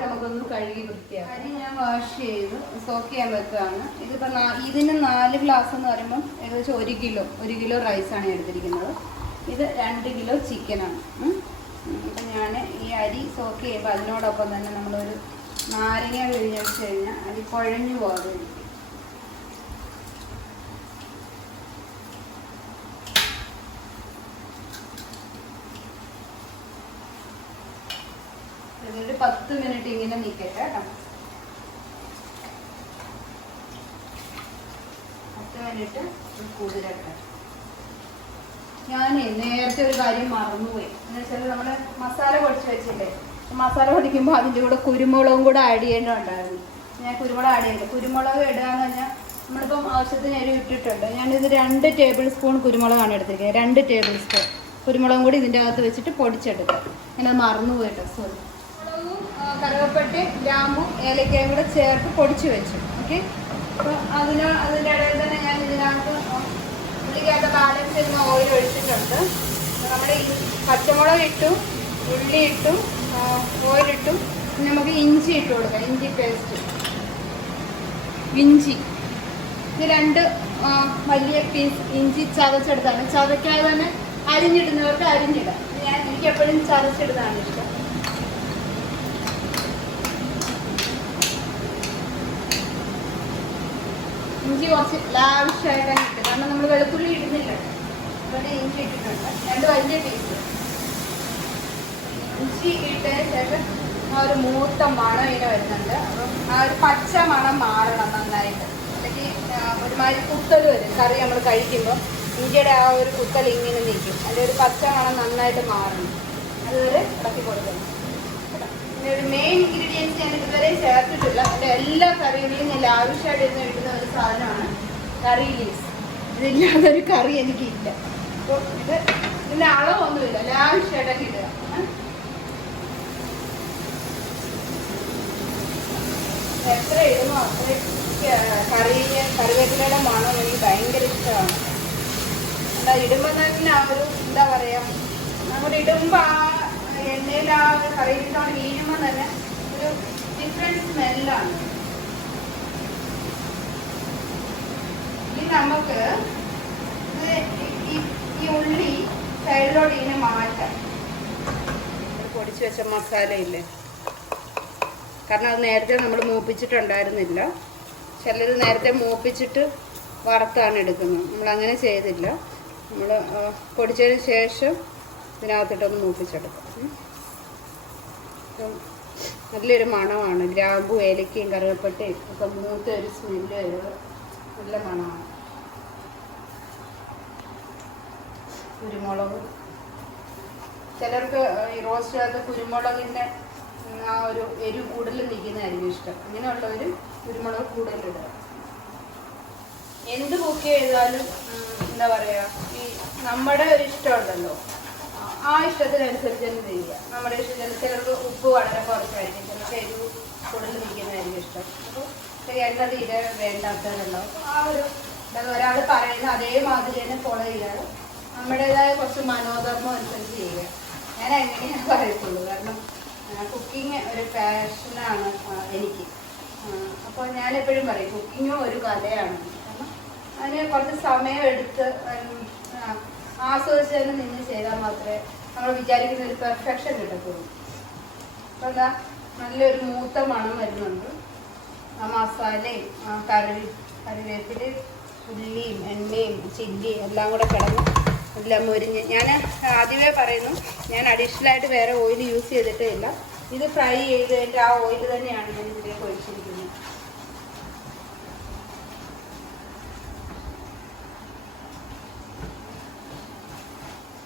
നമുക്കൊന്ന് കഴുകി വൃത്തിയാക്കാം. അരി ഞാൻ വാഷ് ചെയ്ത് സോക്ക് ചെയ്യാൻ വെക്കുകയാണ്. ഇതിപ്പോൾ ഇതിന് 4 ഗ്ലാസ് എന്ന് പറയുമ്പം ഏകദേശം 1 കിലോ റൈസാണ് ഞാൻ എടുത്തിരിക്കുന്നത്. ഇത് 2 കിലോ ചിക്കനാണ്. അപ്പം ഞാൻ ഈ അരി സോക്ക് ചെയ്യുമ്പോൾ അതിനോടൊപ്പം തന്നെ നമ്മളൊരു നാരങ്ങ പിഴിഞ്ഞ് വെച്ച് കഴിഞ്ഞാൽ അരി കുഴഞ്ഞു പോകാതെ ഇരിക്കും. ഒരു 10 മിനിറ്റ് ഇങ്ങനെ നിൽക്കട്ടെ കേട്ടോ. 10 മിനിറ്റ് കുതിരട്ടെ. ഞാൻ നേരത്തെ ഒരു കാര്യം മറന്നുപോയി. എന്ന് വെച്ചാൽ നമ്മൾ മസാല പൊടിച്ച് വെച്ചില്ലേ, മസാല പൊടിക്കുമ്പോൾ അതിൻ്റെ കൂടെ കുരുമുളകും കൂടെ ആഡ് ചെയ്യേണ്ടതുണ്ടായിരുന്നു. ഞാൻ കുരുമുളക് ആഡ് ചെയ്തില്ല. കുരുമുളക് ഇടുകയെന്ന് പറഞ്ഞാൽ നമ്മളിപ്പം ആവശ്യത്തിന് എരിവ് ഇട്ടിട്ടുണ്ട്. ഞാനിത് 2 ടേബിൾ സ്പൂൺ കുരുമുളകാണ് എടുത്തിരിക്കുന്നത്. 2 ടേബിൾ സ്പൂൺ കുരുമുളകും കൂടി ഇതിൻ്റെ അകത്ത് വെച്ചിട്ട് പൊടിച്ചെടുക്കാം. ഞാനത് മറന്നുപോയിട്ടോ, സോറി. കറുവപ്പട്ടയും ഗ്രാമ്പും ഏലക്കയും കൂടെ ചേർത്ത് പൊടിച്ച് വെച്ചു. ഓക്കെ, അപ്പോൾ അതിൻ്റെ ഇടയിൽ തന്നെ ഞാൻ ഇതിനകത്ത് ഉള്ളിക്കകത്ത് ബാലൻസ് ചെയ്യുന്ന ഓയിൽ ഒഴിച്ചിട്ടുണ്ട്. നമ്മൾ ഈ പച്ചമുളക് ഇട്ടു, ഉള്ളി ഇട്ടു, ഓയിലിട്ടു. നമുക്ക് ഇഞ്ചി ഇട്ട് കൊടുക്കാം, ഇഞ്ചി പേസ്റ്റ്. ഇഞ്ചി ഇത് 2 വലിയ പീസ് ഇഞ്ചി ചതച്ചെടുത്താണ്. ചതക്കാതെ തന്നെ അരിഞ്ഞിടുന്നവർക്ക് അരിഞ്ഞിടാം. എനിക്ക് എപ്പോഴും ചതച്ചെടുത്താണ് ഇഷ്ടം. ഇഞ്ചി കുറച്ച് ലാവിഷായിട്ടാണ് ഇട്ടത്, കാരണം നമ്മൾ വെളുത്തുള്ളി ഇടുന്നില്ല. അതുകൊണ്ട് ഇഞ്ചി ഇട്ടിട്ടുണ്ട് 2 വലിയ പീസ്. ഇഞ്ചി ഇട്ടതിന് ശേഷം ആ ഒരു മൂത്ത മണം ഇങ്ങനെ വരുന്നുണ്ട്. അപ്പം ആ ഒരു പച്ച മണം മാറണം നന്നായിട്ട്, അല്ലെങ്കിൽ ഒരുമാതിരി കുത്തൽ വരും. കറി നമ്മൾ കഴിക്കുമ്പോൾ ഇഞ്ചിയുടെ ആ ഒരു കുത്തൽ ഇങ്ങനെ നിൽക്കും. അതിൻ്റെ ഒരു പച്ച മണം നന്നായിട്ട് മാറണം. അതുവരെ ഇളക്കി കൊടുക്കണം. പിന്നെ ഒരു മെയിൻ ഇൻഗ്രീഡിയൻസ് ഞാൻ ഇതുവരെ ചേർത്തിട്ടില്ല. അതിൻ്റെ എല്ലാ കറികളിലും ഞാൻ ലാവിഷായിട്ട് ഇടുന്ന ഒരു സാധനമാണ് കറി ലീവ്സ്. ഇതില്ലാതെ ഒരു കറി എനിക്കില്ല. അപ്പോൾ ഇതിൻ്റെ അളവൊന്നുമില്ല, ലാവിഷായിട്ടൊക്കെ ഇടുക. എത്ര ഇടുന്നു അത്രയും കറിവേപ്പിലയുടെ മണം എനിക്ക് ഭയങ്കര ഇഷ്ടമാണ്. എന്താ ഇടുമ്പോൾ തന്നെ ആ ഒരു എന്താ പറയുക, നമ്മൾ ഇടുമ്പോൾ ആ എണ്ണയിൽ ആ ഒരു കറിയിലിട്ടാണ് വീഴുമ്പോൾ തന്നെ ഒരു ഡിഫറെൻറ്റ് സ്മെല്ലാണ്. ഇനി നമുക്ക് ഈ ഉള്ളി സൈഡിലോട്ട് ഇങ്ങനെ മാറ്റാം. പൊടിച്ചു വെച്ച മസാലയില്ലേ, കാരണം അത് നേരത്തെ നമ്മൾ മൂപ്പിച്ചിട്ടുണ്ടായിരുന്നില്ല. ചിലർ നേരത്തെ മൂപ്പിച്ചിട്ട് വറുത്താണ് എടുക്കുന്നത്. നമ്മളങ്ങനെ ചെയ്തില്ല. നമ്മൾ പൊടിച്ചതിന് ശേഷം ഇതിനകത്തിട്ടൊന്ന് മൂപ്പിച്ചെടുക്കും. നല്ലൊരു മണമാണ്. ഗ്രാമ്പു, ഏലക്കയും കറുവപ്പട്ടയും ഒക്കെ മൂത്ത ഒരു സ്മെല്ല് വരുന്നത് നല്ല മണമാണ്. കുരുമുളക്, ചിലർക്ക് ഈ റോസ്റ്റിനകത്ത് കുരുമുളകിൻ്റെ ആ ഒരു എരിവ് കൂടുതൽ നിൽക്കുന്നതായിരിക്കും ഇഷ്ടം. അങ്ങനെയുള്ളവർ കുരുമുളക് കൂടുതലിടുക. എന്ത് കുക്ക് ചെയ്താലും എന്താ പറയുക, ഈ നമ്മുടെ ഒരു ഇഷ്ടമുണ്ടല്ലോ, ആ ഇഷ്ടത്തിനനുസരിച്ച് തന്നെ ചെയ്യുക. നമ്മുടെ ഇഷ്ടത്തിന് ചിലർക്ക് ഉപ്പ് വളരെ കുറച്ചായിരിക്കും, ചിലർക്ക് എരിവ് കൂടുതൽ നിൽക്കുന്നതായിരിക്കും ഇഷ്ടം. അപ്പോൾ എണ്ണ തീരെ വേണ്ടാത്തതുണ്ടാവും. ആ ഒരു ഒരാൾ പറയുന്ന അതേമാതിരി തന്നെ ഫോളോ ചെയ്യാതെ നമ്മുടേതായ കുറച്ച് മനോധർമ്മം അനുസരിച്ച് ചെയ്യുക. ഞാൻ എങ്ങനെയാണ് പറയത്തുള്ളൂ, കാരണം കുക്കിങ് ഒരു പാഷനാണ് എനിക്ക്. അപ്പോൾ ഞാനെപ്പോഴും പറയും കുക്കിങ്ങും ഒരു കലയാണ്. കാരണം അതിന് കുറച്ച് സമയം എടുത്ത് ആസ്വദിച്ച് തന്നെ നിന്ന് ചെയ്താൽ മാത്രമേ നമ്മൾ വിചാരിക്കുന്ന ഒരു പെർഫെക്ഷൻ കിട്ടത്തുള്ളൂ. അപ്പോൾ എന്താ നല്ലൊരു മൂത്ത മണം വരുന്നുണ്ട്. ആ മസാലയും കറിവേപ്പിലയും ഉള്ളിയും എണ്ണയും ചില്ലിയും എല്ലാം കൂടെ കിടന്ന് എല്ലാം മുരിഞ്ഞ്. ഞാൻ ആദ്യമേ പറയുന്നു, ഞാൻ അഡീഷണലായിട്ട് വേറെ ഓയിൽ യൂസ് ചെയ്തിട്ടേ ഇല്ല. ഇത് ഫ്രൈ ചെയ്തതിൻ്റെ ആ ഓയിൽ തന്നെയാണ് ഞാൻ ഇതിലേക്ക് ഒഴിച്ചിരിക്കുന്നത്.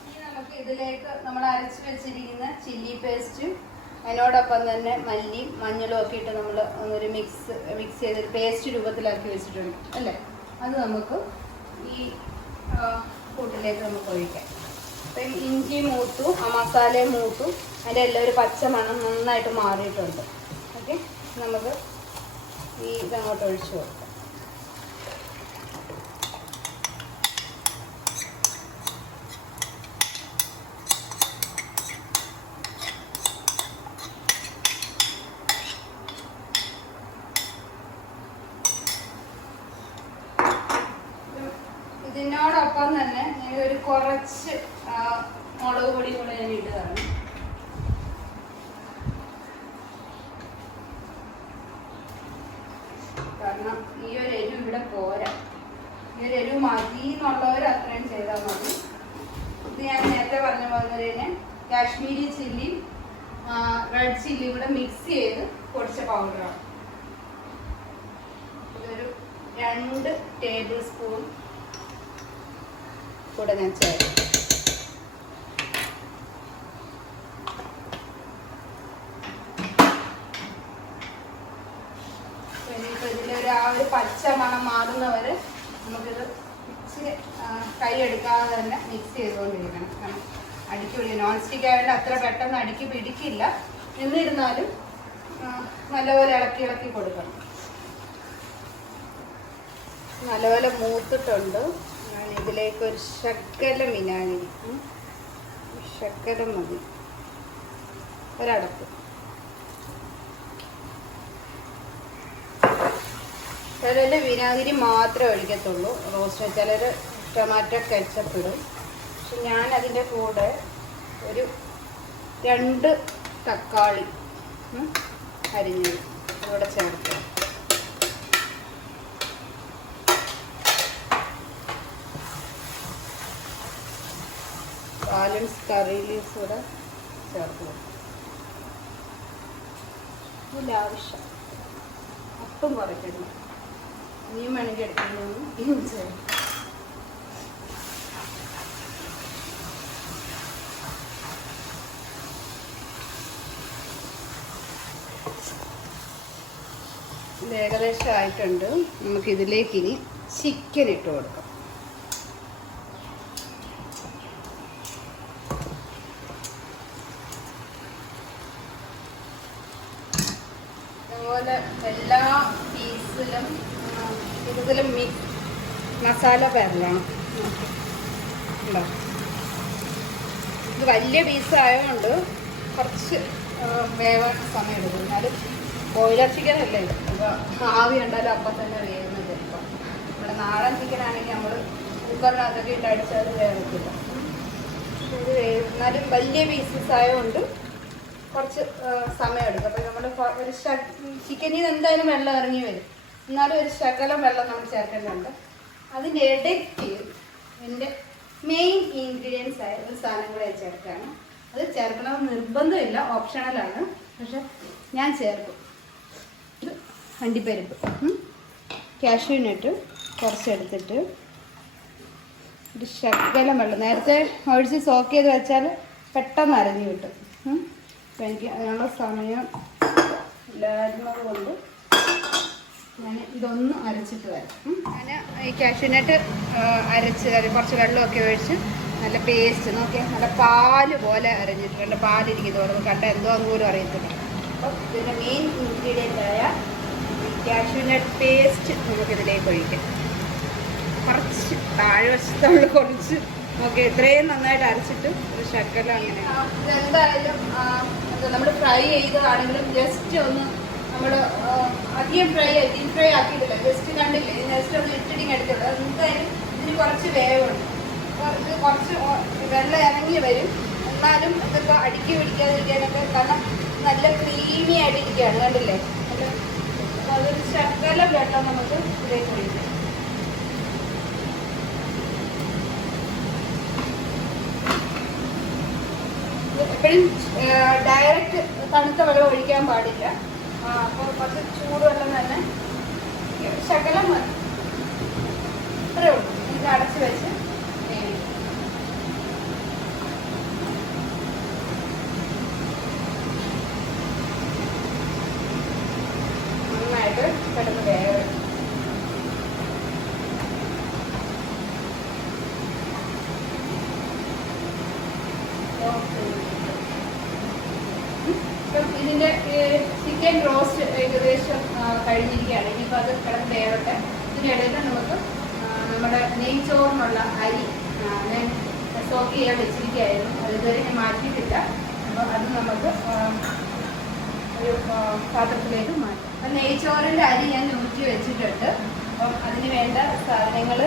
ഇനി നമുക്ക് ഇതിലേക്ക് നമ്മൾ അരച്ച് വെച്ചിരിക്കുന്ന ചില്ലി പേസ്റ്റും അതിനോടൊപ്പം തന്നെ മല്ലിയും മഞ്ഞളും ഒക്കെ ഇട്ട് നമ്മൾ ഒരു മിക്സ് ചെയ്തൊരു പേസ്റ്റ് രൂപത്തിലാക്കി വെച്ചിട്ടുണ്ട് അല്ലേ. അത് നമുക്ക് ഈ കൂട്ടിലേക്ക് നമുക്ക് ഒഴിക്കാം. അപ്പം ഇഞ്ചി മൂത്തു, ആ മസാലയും മൂത്തു, അതിൻ്റെ എല്ലാം ഒരു പച്ച മണം നന്നായിട്ട് മാറിയിട്ടുണ്ട്. ഓക്കെ, നമുക്ക് ഈ ഇതങ്ങോട്ട് ഒഴിച്ചു കൊടുക്കാം. ഇതിനോടൊപ്പം തന്നെ ഞാൻ ഒരു കുറച്ച് മുളക് പൊടി കൂടെ ഞാൻ ഇടുകയാണ്. കാരണം ഈ ഒരു എരിവ് ഇവിടെ പോരാ. ഈ ഒരു എരിവ് മതി എന്നുള്ളവർ അത്രയും ചെയ്താൽ മതി. ഇത് ഞാൻ നേരത്തെ പറഞ്ഞ പോലെ തന്നെ കാശ്മീരി ചില്ലി റെഡ് ചില്ലി കൂടെ മിക്സ് ചെയ്ത് പൊടിച്ച പൗഡറാണ്. ഇതൊരു 2 ടേബിൾ സ്പൂൺ കൂടെ ഞാൻ ചേർക്കും. ഇനിയിപ്പോൾ ഇതിലൊരു ആ ഒരു പച്ച മണം മാറുന്നവരെ നമുക്കിത് ഇച്ചിരി കൈ എടുക്കാതെ തന്നെ മിക്സ് ചെയ്തുകൊണ്ടിരിക്കണം. കാരണം അടുക്കി പിടിക്കും. നോൺ സ്റ്റിക്ക് ആയതുകൊണ്ട് അത്ര പെട്ടെന്ന് അടുക്കി പിടിക്കില്ല. എന്നിരുന്നാലും നല്ലപോലെ ഇളക്കി കൊടുക്കണം. നല്ലപോലെ മൂത്തിട്ടുണ്ട്. ഞാൻ ഇതിലേക്ക് ഒരു ശകലം വിനാഗിരി, ശകലം മതി. ഒരടപ്പ്. ചിലർ വിനാഗിരി മാത്രമേ ഒഴിക്കത്തുള്ളൂ റോസ്റ്റ്, ചിലർ ടൊമാറ്റോ കെച്ചപ്പ് ഇടും. പക്ഷെ ഞാൻ അതിൻ്റെ കൂടെ ഒരു 2 തക്കാളി അരിഞ്ഞത് ഇവിടെ ചേർക്കുക. ബാലൻസ് കറി ലീവ്സ് കൂടെ ചേർക്കുക. ഇതിലാവശ്യം ഒട്ടും കുറയ്ക്കണം. ഇനിയും വേണമെങ്കിൽ എടുക്കുന്നതൊന്നും യൂസ് ചെയ്യും. ഇത് ഏകദേശം ആയിട്ടുണ്ട്. നമുക്കിതിലേക്ക് ഇനി ചിക്കൻ ഇട്ട് കൊടുക്കാം. അതുപോലെ എല്ലാ പീസിലും ഇതിലും മസാല പരലാണ്. ഇത് വലിയ പീസായതുകൊണ്ട് കുറച്ച് വേവാൻ സമയം എടുക്കും. എന്നാലും ബോയിലർ ചിക്കൻ അല്ലേ, അപ്പോൾ ആവി ഉണ്ടാലും അപ്പം തന്നെ വേവുന്നത്. ചിലപ്പോൾ നമ്മുടെ നാടൻ ചിക്കൻ ആണെങ്കിൽ നമ്മൾ കുക്കറിനകത്തൊക്കെ ഇട്ട് അടിച്ചാൽ വേവത്തില്ല. ഇത് എന്നാലും വലിയ പീസസ് ആയതുകൊണ്ട് കുറച്ച് സമയം എടുക്കും. അപ്പോൾ നമ്മൾ ഒരു ചിക്കനിൽ നിന്ന് എന്തായാലും വെള്ളം ഇറങ്ങി വരും. എന്നാലും ഒരു ശകലം വെള്ളം നമ്മൾ ചേർക്കേണ്ടതുണ്ട്. അതിൻ്റെ ഇടയ്ക്ക് എൻ്റെ മെയിൻ ഇൻഗ്രീഡിയൻസ് ആയ ഒരു സാധനങ്ങളെ ചേർക്കുകയാണ്. അത് ചേർക്കണമെന്ന് നിർബന്ധമില്ല, ഓപ്ഷണലാണ്. പക്ഷെ ഞാൻ ചേർക്കും. ഇത് അണ്ടിപ്പരിപ്പ്, കാഷ്യൂനട്ട് കുറച്ചെടുത്തിട്ട് ഒരു ശകലം വെള്ളം നേരത്തെ ഒഴിച്ച് സോക്ക് ചെയ്ത് വെച്ചാൽ പെട്ടെന്ന് അരഞ്ഞു കിട്ടും. അപ്പം എനിക്ക് അതിനുള്ള സമയം ഇല്ലായിരുന്നത് കൊണ്ട് ഞാൻ ഇതൊന്ന് അരച്ചിട്ട് വരാം. ഞാൻ ഈ കാഷ്യൂനട്ട് അരച്ച് കുറച്ച് വെള്ളമൊക്കെ ഒഴിച്ച് നല്ല പേസ്റ്റ് നോക്കിയാൽ നല്ല പാല് പോലെ അരഞ്ഞിട്ടുണ്ട്. പാലിരിക്കുന്നത് പോലെ കണ്ട എന്തോ പോലും അറിയത്തില്ല. അപ്പോൾ ഇതിൻ്റെ മെയിൻ ഇൻഗ്രീഡിയൻ്റായ കാഷ്യൂനട്ട് പേസ്റ്റ് നമുക്കിതിലേക്ക് ഒഴിക്കാം. കുറച്ച് താഴ്വശത്തുള്ള കുറച്ച് ഓക്കെ, ഇത്രയും നന്നായിട്ട് അരച്ചിട്ട് ഒരു ശകലം അങ്ങനെ. ഇതെന്തായാലും നമ്മൾ ഫ്രൈ ചെയ്തതാണെങ്കിലും ജസ്റ്റ് ഒന്ന് നമ്മൾ അധികം ഡീപ് ഫ്രൈ ആക്കിയിട്ടില്ല, ജസ്റ്റ് കണ്ടില്ലേ, ജസ്റ്റ് ഒന്ന് ഇട്ടിട്ടിങ് എടുത്തില്ല. എന്തായാലും ഇതിന് കുറച്ച് വേവുണ്ട്, കുറച്ച് വെള്ളം ഇറങ്ങി വരും. എന്നാലും ഇതൊക്കെ അടുക്കി പിടിക്കാതിരിക്കാനൊക്കെ, കാരണം നല്ല ക്രീമി ആയിട്ടിരിക്കുകയാണ്, കണ്ടില്ലേ. അതൊരു ശകലം വെള്ളം നമുക്ക് ഇതിലേക്ക് ഒഴിക്കാം. എപ്പോഴും ഡയറക്റ്റ് തണുത്ത വെള്ളം ഒഴിക്കാൻ പാടില്ല. അപ്പോൾ കുറച്ച് ചൂടുവെള്ളം തന്നെ ശകലം മതി. ഇത്രയേ ഉള്ളൂ. ഇത് അടച്ച് വെച്ച് നന്നായിട്ട് കിടന്ന് വേഗം. ഇതിൻ്റെ ചിക്കൻ റോസ്റ്റ് ഏകദേശം കഴിഞ്ഞിരിക്കുകയാണ്. ഇനിയിപ്പോൾ അത് കിടന്ന് വേവട്ടെ. ഇതിനിടയിൽ നമുക്ക് നമ്മുടെ നെയ്ച്ചോറിനുള്ള അരി ഞാൻ സോക്ക് ചെയ്യാൻ വെച്ചിരിക്കുകയായിരുന്നു. അതുവരെ ഞാൻ മാറ്റിയിട്ടില്ല. അപ്പോൾ അത് നമുക്ക് ഒരു പാത്രത്തിലേക്ക് മാറ്റാം. അപ്പം നെയ്ച്ചോറിൻ്റെ അരി ഞാൻ നുറുക്കി വെച്ചിട്ടുണ്ട്. അപ്പം അതിന് വേണ്ട സാധനങ്ങൾ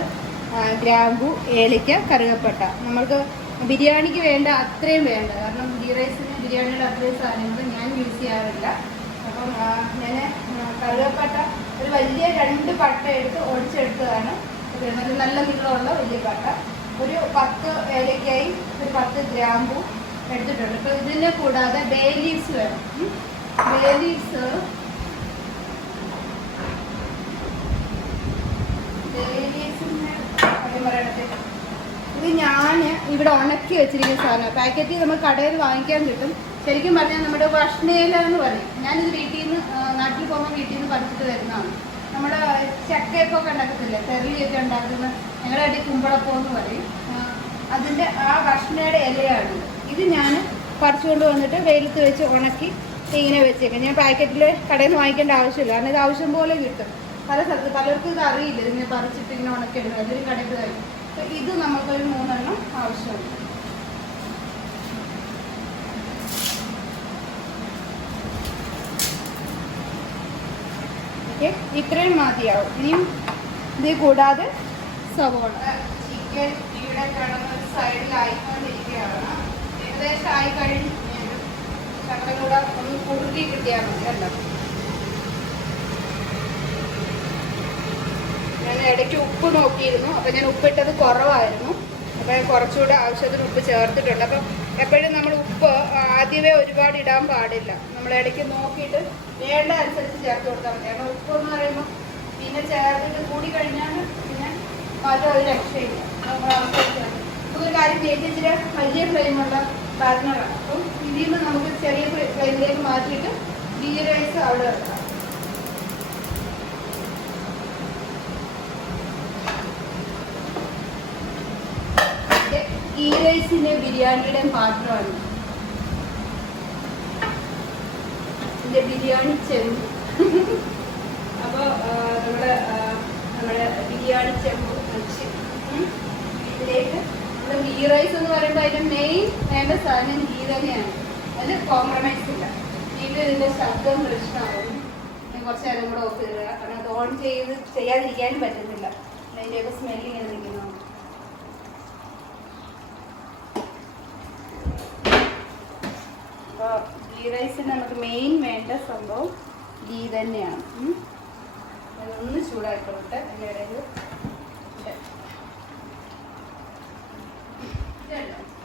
ഗ്രാമ്പു, ഏലക്ക, കറുകപ്പട്ട. നമുക്ക് ബിരിയാണിക്ക് വേണ്ട അത്രയും വേണ്ട, കാരണം ഗീ റൈസിന് ബിരിയാണിയുടെ അത്രയും സാധനങ്ങൾ ഞാൻ യൂസ് ചെയ്യാറില്ല. അപ്പം ഞാൻ കറുകപ്പട്ട ഒരു വലിയ 2 പട്ട എടുത്ത് ഒടിച്ചെടുത്തതാണ്. നല്ല നീളമുള്ള വലിയ പട്ട, ഒരു 10 ഏലക്കായും ഒരു 10 ഗ്രാമ്പു എടുത്തിട്ടുണ്ട്. അപ്പോൾ ഇതിനെ കൂടാതെ ബേ ലീവ്സ് വേണം. ബേ ലീവ്സ് പറയണത് ഇത് ഞാൻ ഇവിടെ ഉണക്കി വെച്ചിരിക്കുന്ന സാധനം. പാക്കറ്റിൽ നമ്മൾ കടയിൽ വാങ്ങിക്കാൻ കിട്ടും. ശരിക്കും പറഞ്ഞാൽ നമ്മുടെ ഭക്ഷണയില എന്ന് പറയും. ഞാനിത് വീട്ടിൽ നിന്ന്, നാട്ടിൽ പോകുമ്പോൾ വീട്ടിൽ നിന്ന് പറിച്ചിട്ട് വരുന്നതാണ്. നമ്മുടെ ചക്കയൊക്കെ ഉണ്ടാക്കത്തില്ലേ, തെറിയൊക്കെ ഉണ്ടാക്കുന്ന, ഞങ്ങളുടെ അടി കുമ്പളപ്പം എന്ന് പറയും. അതിൻ്റെ ആ ഭക്ഷണയുടെ ഇലയാണ് ഇത്. ഞാൻ പറിച്ചുകൊണ്ട് വന്നിട്ട് വെയിലത്ത് വെച്ച് ഉണക്കി ഇങ്ങനെ വെച്ചേക്കാം. ഞാൻ പാക്കറ്റിൽ കടയിൽ നിന്ന് വാങ്ങിക്കേണ്ട ആവശ്യമില്ല, കാരണം ഇത് ആവശ്യം പോലെ കിട്ടും. പല സ്ഥലത്ത് പലർക്കും ഇത് അറിയില്ല, ഇതിങ്ങനെ പറിച്ചിട്ട് ഇങ്ങനെ ഉണക്കിയിടുന്നത്. അതൊരു കടയിൽ തരും. അപ്പോൾ ഇത് നമുക്കൊരു 3 ആവശ്യമുണ്ട്. ഓക്കെ, ഇത്രയും മതിയാവും. ഇനിയും ഇത് കൂടാതെ സവോള. ചിക്കൻ ഇവിടെ കിടന്ന ഒരു സൈഡിലായിക്കൊണ്ടിരിക്കുകയാണ്. ഏകദേശം ആയി കഴിഞ്ഞ് ശകലം കൂടെ ഒന്ന് കുറുക്കി കിട്ടിയാൽ മതി അല്ല. ഞാൻ ഇടയ്ക്ക് ഉപ്പ് നോക്കിയിരുന്നു, അപ്പം ഞാൻ ഉപ്പിട്ടത് കുറവായിരുന്നു. അപ്പം കുറച്ചുകൂടെ ആവശ്യത്തിന് ഉപ്പ് ചേർത്തിട്ടുണ്ട്. അപ്പം എപ്പോഴും നമ്മൾ ഉപ്പ് ആദ്യമേ ഒരുപാട് ഇടാൻ പാടില്ല. നമ്മൾ ഇടയ്ക്ക് നോക്കിയിട്ട് വേണ്ട അനുസരിച്ച് ചേർത്ത് കൊടുത്താൽ മതി. കാരണം ഉപ്പ് എന്ന് പറയുമ്പോൾ പിന്നെ ചേർത്തിട്ട് കൂടി കഴിഞ്ഞാൽ പിന്നെ മാറ്റം ഒരു രക്ഷയില്ല. ഒരു കാര്യം ഇച്ചിരി വലിയ ഫ്ലെയിമുള്ള ബർണറാണ്. അപ്പം ഇതിൽ നിന്ന് നമുക്ക് ചെറിയ ഫ്ലെയിമിലേക്ക് മാറ്റിയിട്ട് ഗീ റൈസ് അവിടെ വെക്കാം. ഗീ റൈസിന്റെ ബിരിയാണിയുടെ പാത്രമാണ് ഇതിന്റെ ബിരിയാണി ചെമ്പ്. അപ്പോൾ നമ്മുടെ ബിരിയാണി ചെമ്പ് വെച്ച് ഇതിലേക്ക് ഗീ റൈസ് എന്ന് പറയുമ്പോൾ അതിന്റെ മെയിൻ വേണ്ട സാധനം ഗീ തന്നെയാണ്. അതിൽ കോംപ്രമൈസ് ഇല്ല. ഇതിന്റെ ശബ്ദം പ്രശ്നമാകും. കുറച്ച് നേരം കൂടെ ഓഫ് ചെയ്തിടുക. കാരണം അത് ഓൺ ചെയ്യാതിരിക്കാനും പറ്റുന്നില്ല. അതിൻ്റെയൊക്കെ സ്മെല്ല് ഇങ്ങനെ നിൽക്കുന്നു. അപ്പോൾ ഗീ റൈസിന് നമുക്ക് മെയിൻ വേണ്ട സംഭവം ഗീ തന്നെയാണ്. അതൊന്ന് ചൂടായിക്കോട്ടെ. അതിൻ്റെ ഇടയിൽ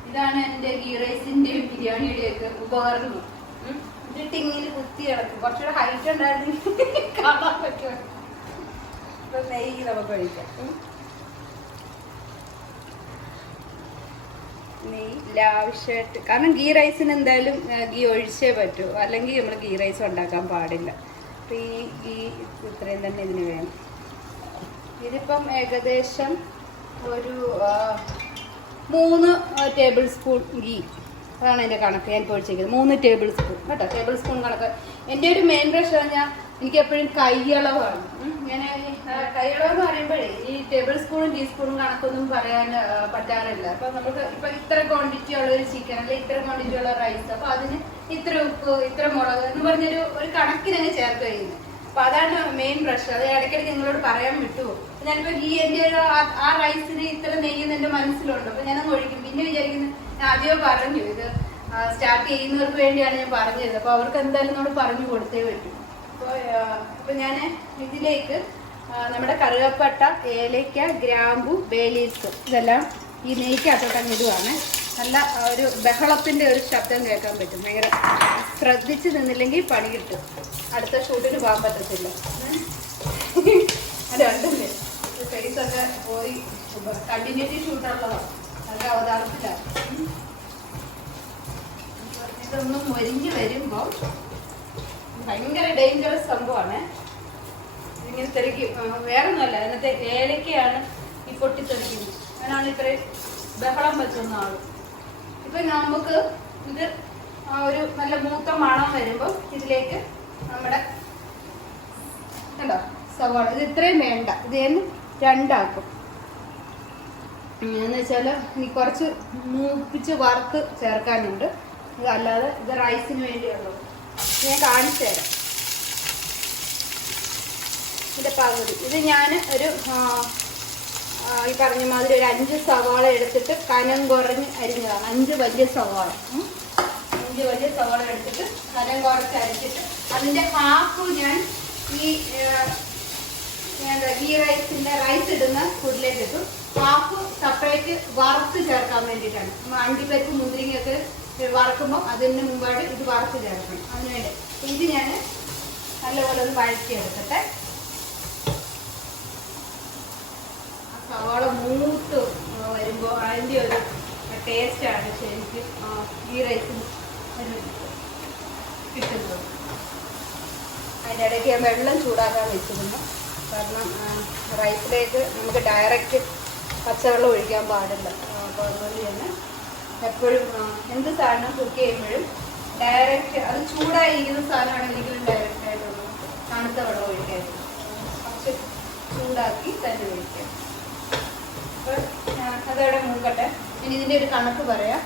ഇതാണ് എൻ്റെ ഗീ റൈസിൻ്റെയും ബിരിയാണിയുടെയൊക്കെ ഉപകരണം. ഇതിട്ട് ഇങ്ങനെ കുത്തി കിടക്കും. കുറച്ചുകൂടെ ഹൈറ്റ് ഉണ്ടായിരുന്നെങ്കിൽ കാണാൻ പറ്റുമോ. ഇപ്പം നെയ്യ് നമുക്ക് കഴിക്കാം. നെയ്യ് ലാവശ്യമായിട്ട്. കാരണം ഗീ റൈസിന് എന്തായാലും ഗീ ഒഴിച്ചേ പറ്റൂ, അല്ലെങ്കിൽ നമ്മൾ ഗീ റൈസ് ഉണ്ടാക്കാൻ പാടില്ല. അപ്പം ഈ ഗീ ഇത്രയും തന്നെ ഇതിന് വേണം. ഇതിപ്പം ഏകദേശം ഒരു 3 ടേബിൾ സ്പൂൺ ഗീ. അതാണ് എൻ്റെ കണക്ക്. ഞാൻ ഇപ്പോൾ ഒഴിച്ചിരിക്കുന്നത് 3 ടേബിൾ സ്പൂൺ കേട്ടോ. ടേബിൾ സ്പൂൺ കണക്ക്. എൻ്റെ ഒരു മെയിൻ പ്രശ്നം പറഞ്ഞാൽ എനിക്ക് എപ്പോഴും കൈയളവാണ്. ഞാൻ കൈയളവ് എന്ന് പറയുമ്പോഴേ ഈ ടേബിൾ സ്പൂണും ടീസ്പൂണും കണക്കൊന്നും പറയാൻ പറ്റാറില്ല. അപ്പം നമുക്ക് ഇപ്പം ഇത്ര ക്വാണ്ടിറ്റി ഉള്ള ഒരു ചിക്കൻ അല്ലെങ്കിൽ ഇത്ര ക്വാണ്ടിറ്റി ഉള്ള റൈസ്, അപ്പം അതിന് ഇത്ര ഉപ്പ് ഇത്ര മുളക് എന്ന് പറഞ്ഞൊരു കണക്കിനങ്ങ് ചേർത്ത് കഴിയുന്നത്. അപ്പം അതാണ് മെയിൻ പ്രശ്നം. അത് ഇടയ്ക്കിടയ്ക്ക് നിങ്ങളോട് പറയാൻ വിട്ടുപോകും. ഞാനിപ്പോൾ ഈ എൻ്റെ ആ റൈസിന് ഇത്ര നെയ്യുന്ന എൻ്റെ മനസ്സിലുണ്ട്. അപ്പം ഞാനങ്ങ് ഒഴിക്കും. പിന്നെ വിചാരിക്കുന്നത് ആദ്യമേ പറഞ്ഞു ഇത് സ്റ്റാർട്ട് ചെയ്യുന്നവർക്ക് വേണ്ടിയാണ് ഞാൻ പറഞ്ഞത്. അപ്പോൾ അവർക്ക് എന്തായാലും നമ്മൾ പറഞ്ഞു കൊടുത്തേ പറ്റും. അപ്പോൾ ഞാൻ ഇതിലേക്ക് നമ്മുടെ കറുകപ്പട്ട, ഏലയ്ക്ക, ഗ്രാമ്പു, ബേ ലീവ്സ് ഇതെല്ലാം ഈ നെയ്ക്കകത്തോട്ടങ്ങ് ഇടുവാണ്. നല്ല ഒരു ബഹളത്തിൻ്റെ ഒരു ശബ്ദം കേൾക്കാൻ പറ്റും. ഭയങ്കര ശ്രദ്ധിച്ച് നിന്നില്ലെങ്കിൽ പണി കിട്ടും. അടുത്ത ഷൂട്ടിന് പോകാൻ പറ്റത്തില്ല. അത് കണ്ടില്ലേ ഫേസൊക്കെ പോയി. കണ്ടിന്യൂറ്റി ഷൂട്ടുള്ളതാണ്. നല്ല അവതാരത്തിലാണ്. ഇതൊന്നും മൊരിഞ്ഞ് വരുമ്പോൾ ഭയങ്കര ഡേഞ്ചറസ് സംഭവമാണ്. ഇങ്ങനെ തെറിക്കും. വേറെ ഒന്നുമല്ല, അതിനകത്തെ ഏലക്കയാണ് ഈ പൊട്ടിത്തെറിക്കുന്നത്. അതിനാണ് ഇത്രയും ബഹളം വെച്ചൊന്ന ആളും. ഇപ്പം നമുക്ക് ഇത് ഒരു നല്ല മൂത്ത മണം വരുമ്പോൾ ഇതിലേക്ക് നമ്മുടെ കണ്ടോ സവാള. ഇത് ഇത്രയും വേണ്ട, ഇത് ഞാൻ 2 ആക്കും. എന്ന് വെച്ചാൽ ഇനി കുറച്ച് മൂപ്പിച്ച് വറുത്ത് ചേർക്കാനുണ്ട്. അല്ലാതെ ഇത് റൈസിന് വേണ്ടിയുള്ളത് ഞാൻ കാണിച്ചു തരാം. ഇതിൻ്റെ പകുതി ഇത് ഞാൻ ഒരു ഈ പറഞ്ഞ മാതിരി ഒരു 5 സവാള എടുത്തിട്ട് കനം കുറഞ്ഞ് അരിഞ്ഞതാണ്. 5 വലിയ സവാള. 5 വലിയ സവാള എടുത്തിട്ട് കനം കുറച്ച് അരിച്ചിട്ട് അതിൻ്റെ ഹാഫ് ഞാൻ ഈ ഗീ റൈസിൻ്റെ റൈസ് ഇടുന്ന ഫുഡിലേക്ക് ഇട്ടു. ഹാഫ് സെപ്പറേറ്റ് വറുത്ത് ചേർക്കാൻ വേണ്ടിയിട്ടാണ്. അണ്ടിപ്പരിപ്പ് മുന്തിരിങ്ങയൊക്കെ വറക്കുമ്പോൾ അതിന് മുമ്പായിട്ട് ഇത് വറുത്ത് ചേർക്കണം. അതിനുവേണ്ടി ഇത് ഞാൻ നല്ലപോലെ ഒന്ന് വഴറ്റിയെടുക്കട്ടെ. സവാള മൂത്ത് വരുമ്പോൾ അതിൻ്റെ ഒരു ടേസ്റ്റാണ് ശരിക്കും ഗീ റൈസിന് കിട്ടുന്നത്. അതിൻ്റെ ഇടയ്ക്ക് ഞാൻ വെള്ളം ചൂടാക്കാൻ വെച്ചിരുന്നു. കാരണം റൈസിലേക്ക് നമുക്ക് ഡയറക്റ്റ് പച്ചവെള്ളം ഒഴിക്കാൻ പാടില്ല. അപ്പോൾ അതുകൊണ്ട് തന്നെ എപ്പോഴും എന്ത് സാധനം കുക്ക് ചെയ്യുമ്പോഴും ഡയറക്റ്റ് അത് ചൂടായിരിക്കുന്ന സാധനമാണെങ്കിലും ഡയറക്റ്റായിട്ടുള്ള തണുത്ത വെള്ളം ഒഴിക്കായിരുന്നു. കുറച്ച് ചൂടാക്കി തന്നെ ഒഴിക്കാം. അപ്പോൾ അതവിടെ മൂക്കട്ടെ. ഇനി ഇതിൻ്റെ ഒരു കണക്ക് പറയാം.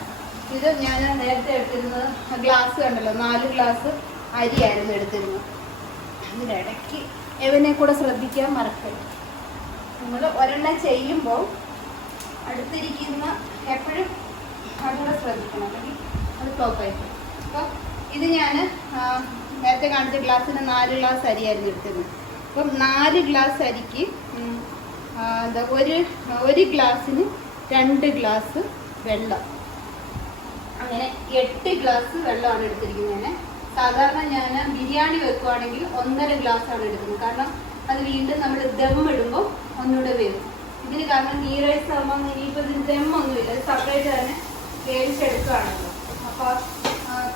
ഇത് ഞാൻ നേരത്തെ എടുത്തിരുന്നത് ഗ്ലാസ് കണ്ടല്ലോ, 4 ഗ്ലാസ് അരിയായിരുന്നു എടുത്തിരുന്നത്. ഇതിനിടയ്ക്ക് ഇവനെ കൂടെ ശ്രദ്ധിക്കാൻ മറക്കരുത്. നമ്മൾ ഒരെണ്ണം ചെയ്യുമ്പോൾ അടുത്തിരിക്കുന്ന എപ്പോഴും അതുകൂടെ ശ്രദ്ധിക്കണം, അല്ലെങ്കിൽ അത് ഫ്ലോപ്പായി പോകും. അപ്പോൾ ഇത് ഞാൻ നേരത്തെ കാണിച്ച ഗ്ലാസ്സിന് 4 ഗ്ലാസ് അരി അരിഞ്ഞെടുത്തത്. അപ്പം 4 ഗ്ലാസ് അരിക്ക് എന്താ ഒരു ഗ്ലാസ്സിന് 2 ഗ്ലാസ് വെള്ളം, അങ്ങനെ 8 ഗ്ലാസ് വെള്ളമാണ് എടുത്തിരിക്കുന്നത്. സാധാരണ ഞാൻ ബിരിയാണി വെക്കുവാണെങ്കിൽ 1.5 ഗ്ലാസ്സാണ് എടുക്കുന്നത്. കാരണം അത് വീണ്ടും നമ്മൾ ദം ഇടുമ്പോൾ ഒന്നുകൂടെ വേവും. ഇതിന് കാരണം ഗീ റൈസ് ആകുമ്പോൾ ഇനിയിപ്പോൾ ഇതിന് ദമ്മൊന്നുമില്ല, അത് സെപ്പറേറ്റ് തന്നെ വേവിച്ചെടുക്കുകയാണല്ലോ. അപ്പോൾ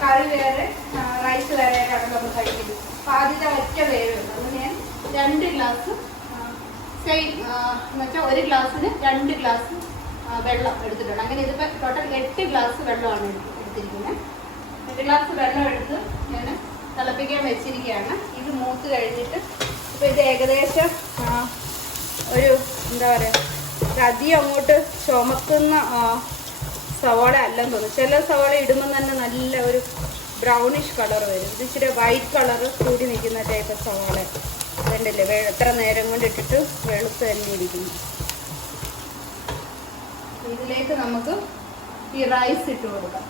കറി വേറെ റൈസ് വേറെ ആയിട്ടാണ് നമ്മൾ കഴിക്കുന്നത്. അപ്പോൾ ആദ്യത്തെ ഒറ്റ വേവുണ്ട്. അതുകൊണ്ട് ഞാൻ 2 ഗ്ലാസ് സെയിം എന്ന് വെച്ചാൽ 1 ഗ്ലാസ്സിന് 2 ഗ്ലാസ് വെള്ളം എടുത്തിട്ടുണ്ട്. അങ്ങനെ ഇതിപ്പോൾ ടോട്ടൽ 8 ഗ്ലാസ് വെള്ളമാണ് എടുത്തിരിക്കുന്നത്. 8 ഗ്ലാസ് വെള്ളം എടുത്ത് ഞാൻ തിളപ്പിക്കാൻ വെച്ചിരിക്കുകയാണ്. ഇത് മൂത്ത് കഴിഞ്ഞിട്ട് ഇപ്പോൾ ഇത് ഏകദേശം ഒരു എന്താ പറയുക, അധികം അങ്ങോട്ട് ചുമക്കുന്ന സവാള അല്ലെന്ന് തോന്നുന്നു. ചില സവാള ഇടുമ്പോൾ തന്നെ നല്ല ഒരു ബ്രൗണിഷ് കളർ വരും. ഇത് ഇച്ചിരി വൈറ്റ് കളർ കൂടി നിൽക്കുന്ന ടൈപ്പ് സവാള. അതുണ്ടല്ലേ എത്ര നേരം കൊണ്ട് ഇട്ടിട്ട് വെളുത്ത് തന്നെ ഇരിക്കുന്നു. ഇതിലേക്ക് നമുക്ക് ഈ റൈസ് ഇട്ട് കൊടുക്കാം.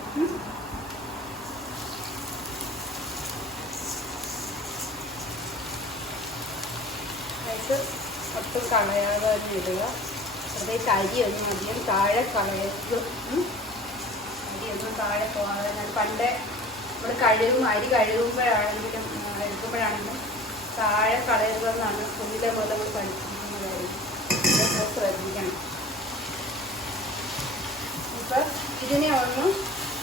റൈസ് ഒട്ടും കളയാതെ തന്നെ ഇടുക. അതേക്ക് അരിയൊന്നും അധികം താഴെ കളയരുത്. അരിയൊന്നും താഴെ പോകാതെ. ഞാൻ പണ്ടേ നമ്മൾ അരി കഴുകുമ്പോഴാണെങ്കിലും എടുക്കുമ്പോഴാണെങ്കിലും താഴെ കളയരുതെന്നാണ് കുഞ്ഞിലെ പോലെ നമ്മൾ പഠിപ്പിക്കുന്ന കാര്യം. ഇതൊക്കെ ശ്രദ്ധിക്കണം. ഇപ്പം ഇതിനെ ഒന്ന്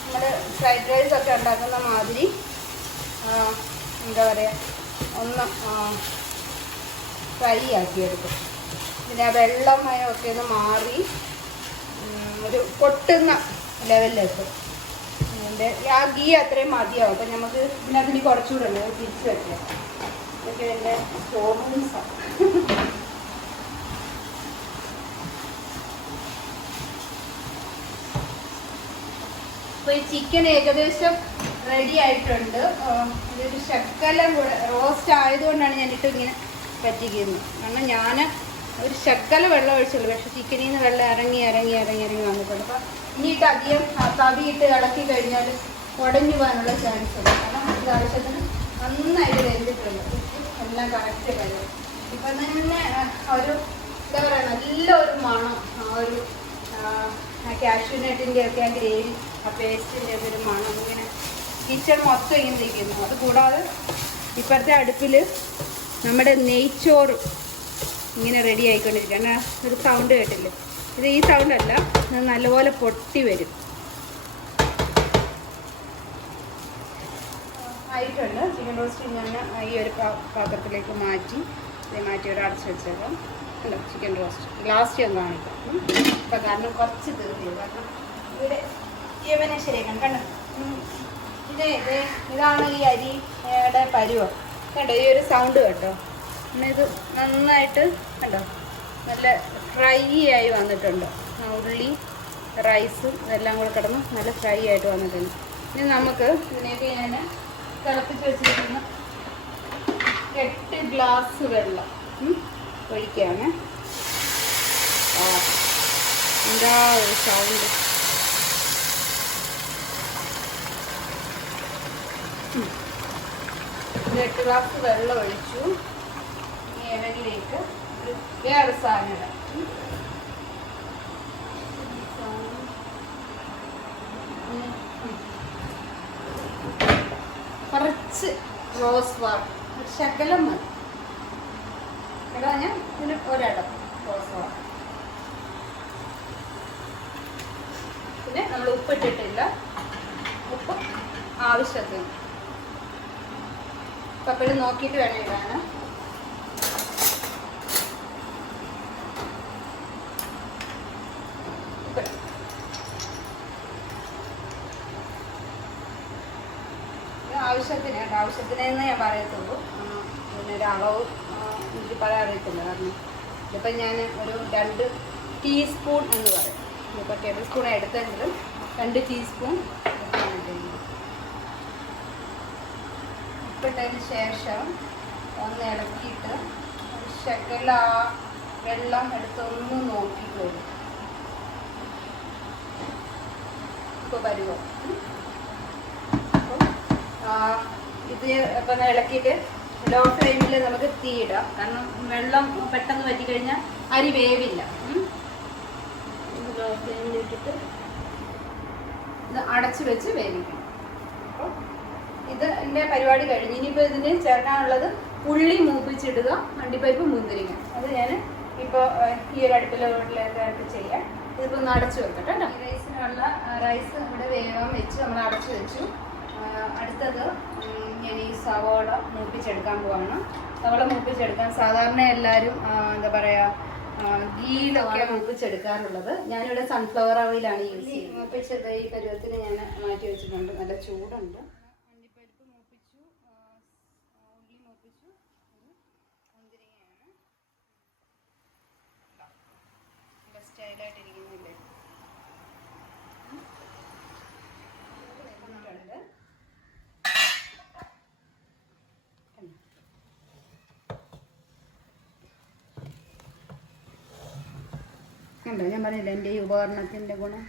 നമ്മുടെ ഫ്രൈഡ് റൈസ് ഒക്കെ ഉണ്ടാക്കുന്ന മാതിരി എന്താ പറയുക, ഒന്ന് ഫ്രൈ ആക്കിയെടുക്കും. പിന്നെ ആ വെള്ളമയമൊക്കെ ഒന്ന് മാറി ഒരു പൊട്ടുന്ന ലെവലിലെത്തും. അതിൻ്റെ ആ ഗീ അത്രയും മതിയാവും. അപ്പം നമുക്ക് ഇതിനകത്ത് കുറച്ചുകൂടെ ഉണ്ട്, തിരിച്ച് വെക്കാം. ഇതൊക്കെ എൻ്റെ സ്റ്റോറൂംസാണ്. അപ്പോൾ ഈ ചിക്കൻ ഏകദേശം റെഡി ആയിട്ടുണ്ട്. ഇതൊരു ശക്കലം കൂടെ റോസ്റ്റ് ആയതുകൊണ്ടാണ് ഞാനിട്ട് ഇങ്ങനെ പറ്റിക്കുന്നത്. കാരണം ഞാൻ ഒരു ശക്കല വെള്ളം ഒഴിച്ചുള്ളൂ, പക്ഷെ ചിക്കനിൽ നിന്ന് വെള്ളം ഇറങ്ങി വന്നിട്ടുണ്ട്. അപ്പം ഇനിയിട്ട് അധികം തവിയിട്ട് ഇളക്കി കഴിഞ്ഞാൽ ഉടഞ്ഞു പോകാനുള്ള ചാൻസ് ഉണ്ട്. കാരണം ഇത് ആവശ്യത്തിന് നന്നായിട്ട് വെന്തിട്ടുണ്ട്, എല്ലാം കറക്റ്റ് കഴിയും. ഇപ്പം തന്നെ ഒരു എന്താ പറയുക, നല്ലൊരു മണം, ആ ഒരു കാഷ്യൂനട്ടിൻ്റെ ഒക്കെ ആ ഗ്രേവി, ആ പേസ്റ്റിൻ്റെ ഒക്കെ ഒരു മണം ഇങ്ങനെ കിച്ചൺ മൊത്തം ഇങ്ങനെ ഇരിക്കുന്നു. അതുകൂടാതെ ഇപ്പോഴത്തെ അടുപ്പിൽ നമ്മുടെ നെയ്ച്ചോറ് ഇങ്ങനെ റെഡി ആയിക്കൊണ്ടിരിക്കുകയാണ്. ഒരു സൗണ്ട് കേട്ടില്ലേ? ഇത് ഈ സൗണ്ടല്ല, ഇത് നല്ലപോലെ പൊട്ടി വരും. ആയിട്ടുണ്ട്. ചിക്കൻ റോസ്റ്റ് ഞാൻ ഈ ഒരു പാത്രത്തിലേക്ക് മാറ്റി ഒരു അടച്ച് വെച്ചേക്കാം. അല്ല, ചിക്കൻ റോസ്റ്റ് ലാസ്റ്റ് ഒന്ന് കാണിക്കാം. ഇപ്പം കാരണം കുറച്ച് തീർത്തിയത്, കാരണം ഇവിടെ ഇവനെ ശരിയാക്കണം. കണ്ടോ, ഇതാണ് ഈ അരിയുടെ പരുവം. കണ്ടോ ഈ ഒരു സൗണ്ട് കേട്ടോ. പിന്നെ ഇത് നന്നായിട്ട് കണ്ടോ നല്ല ഫ്രൈ ആയി വന്നിട്ടുണ്ട്. ഉള്ളി റൈസും ഇതെല്ലാം കൂടെ കിടന്ന് നല്ല ഫ്രൈ ആയിട്ട് വന്നിട്ടുണ്ട്. ഇനി നമുക്ക് ഇതിലേക്ക് ഞാൻ തിളപ്പിച്ച് വെച്ചിരിക്കുന്ന 8 ഗ്ലാസ് വെള്ളം ഒഴിക്കുകയാണ്. എന്താ ഒരു സൗണ്ട്! 8 ഗ്ലാസ് വെള്ളം ഒഴിച്ചു. ഈ ഇലയിലേക്ക് വേറെ സാധനം ഇടാം. കുറച്ച് റോസ് വാട്ടർ, ശകലം മതി. ഇടാൻ ഞാൻ ഇതിന് ഒരിടം റോസ് വാട്ടർ. പിന്നെ നമ്മൾ ഉപ്പിട്ടിട്ടില്ല, ഉപ്പ് ആവശ്യത്തിന് പപ്പഴും നോക്കിയിട്ട് വേണം ഇടാൻ. ആവശ്യത്തിനെന്ന് ഞാൻ പറയത്തുള്ളൂ. പിന്നെ ഒരു അളവ് എനിക്ക് പറയാൻ അറിയത്തില്ല. കാരണം ഇതിപ്പോൾ ഞാൻ ഒരു 2 ടീസ്പൂൺ എന്ന് പറയും. ഇപ്പോൾ ടേബിൾ സ്പൂൺ എടുത്തെങ്കിലും 2 ടീസ്പൂൺ ഉപ്പിട്ടതിന് ശേഷം ഒന്ന് ഇളക്കിയിട്ട് ശകല ആ വെള്ളം എടുത്തൊന്ന് നോക്കിക്കോളൂ. ഇപ്പോൾ വരുമോ? ഇത് ഇപ്പം ഇളക്കിയിട്ട് ലോ ഫ്ലെയിമിൽ നമുക്ക് തീ ഇടാം. കാരണം വെള്ളം പെട്ടെന്ന് വറ്റിക്കഴിഞ്ഞാൽ അരി വേവില്ല. ലോ ഫ്ലെയിമിൽ ഇട്ടിട്ട് ഇത് അടച്ചു വെച്ച് വേവിക്കണം. അപ്പോൾ ഇത് എൻ്റെ പരിപാടി കഴിഞ്ഞു. ഇനിയിപ്പോൾ ഇതിന് ചേർക്കാനുള്ളത് ഉള്ളി മൂപ്പിച്ചിടുക, അണ്ടിപ്പരിപ്പ്, മുന്തിരിങ്ങ. അത് ഞാൻ ഇപ്പോൾ ഈ ഒരു അടുപ്പിലോട്ടിലേക്ക് ചെയ്യാം. ഇതിപ്പോൾ ഒന്ന് അടച്ചു വെക്കട്ടെ കേട്ടോ. റൈസിനുള്ള റൈസ് ഇവിടെ വേഗം വെച്ച് നമ്മൾ അടച്ചു വെച്ചു. അടുത്തത് ഞാൻ ഈ സവോള മൂപ്പിച്ചെടുക്കാൻ പോവാണ്. സവോള മൂപ്പിച്ചെടുക്കാൻ സാധാരണ എല്ലാവരും എന്താ പറയുക ഗീയിലൊക്കെ മൂപ്പിച്ചെടുക്കാറുള്ളത്. ഞാനിവിടെ സൺഫ്ലവർ ഓയിലാണ് യൂസ് ചെയ്യുന്നത്. മൂപ്പിച്ചത് ഈ പരുവത്തിന് ഞാൻ മാറ്റി വെച്ചിട്ടുണ്ട്. നല്ല ചൂടുണ്ട്. അണ്ടിപ്പരിപ്പ് മൂപ്പിച്ചു, ഉള്ളി മൂപ്പിച്ചു, മുന്തിരിങ്ങയാണ്. നല്ല സ്റ്റൈലായിട്ടിരിക്കുന്നില്ലേ? കണ്ടോ, ഞാൻ പറഞ്ഞില്ല എൻ്റെ ഈ ഉപകരണത്തിൻ്റെ ഗുണം.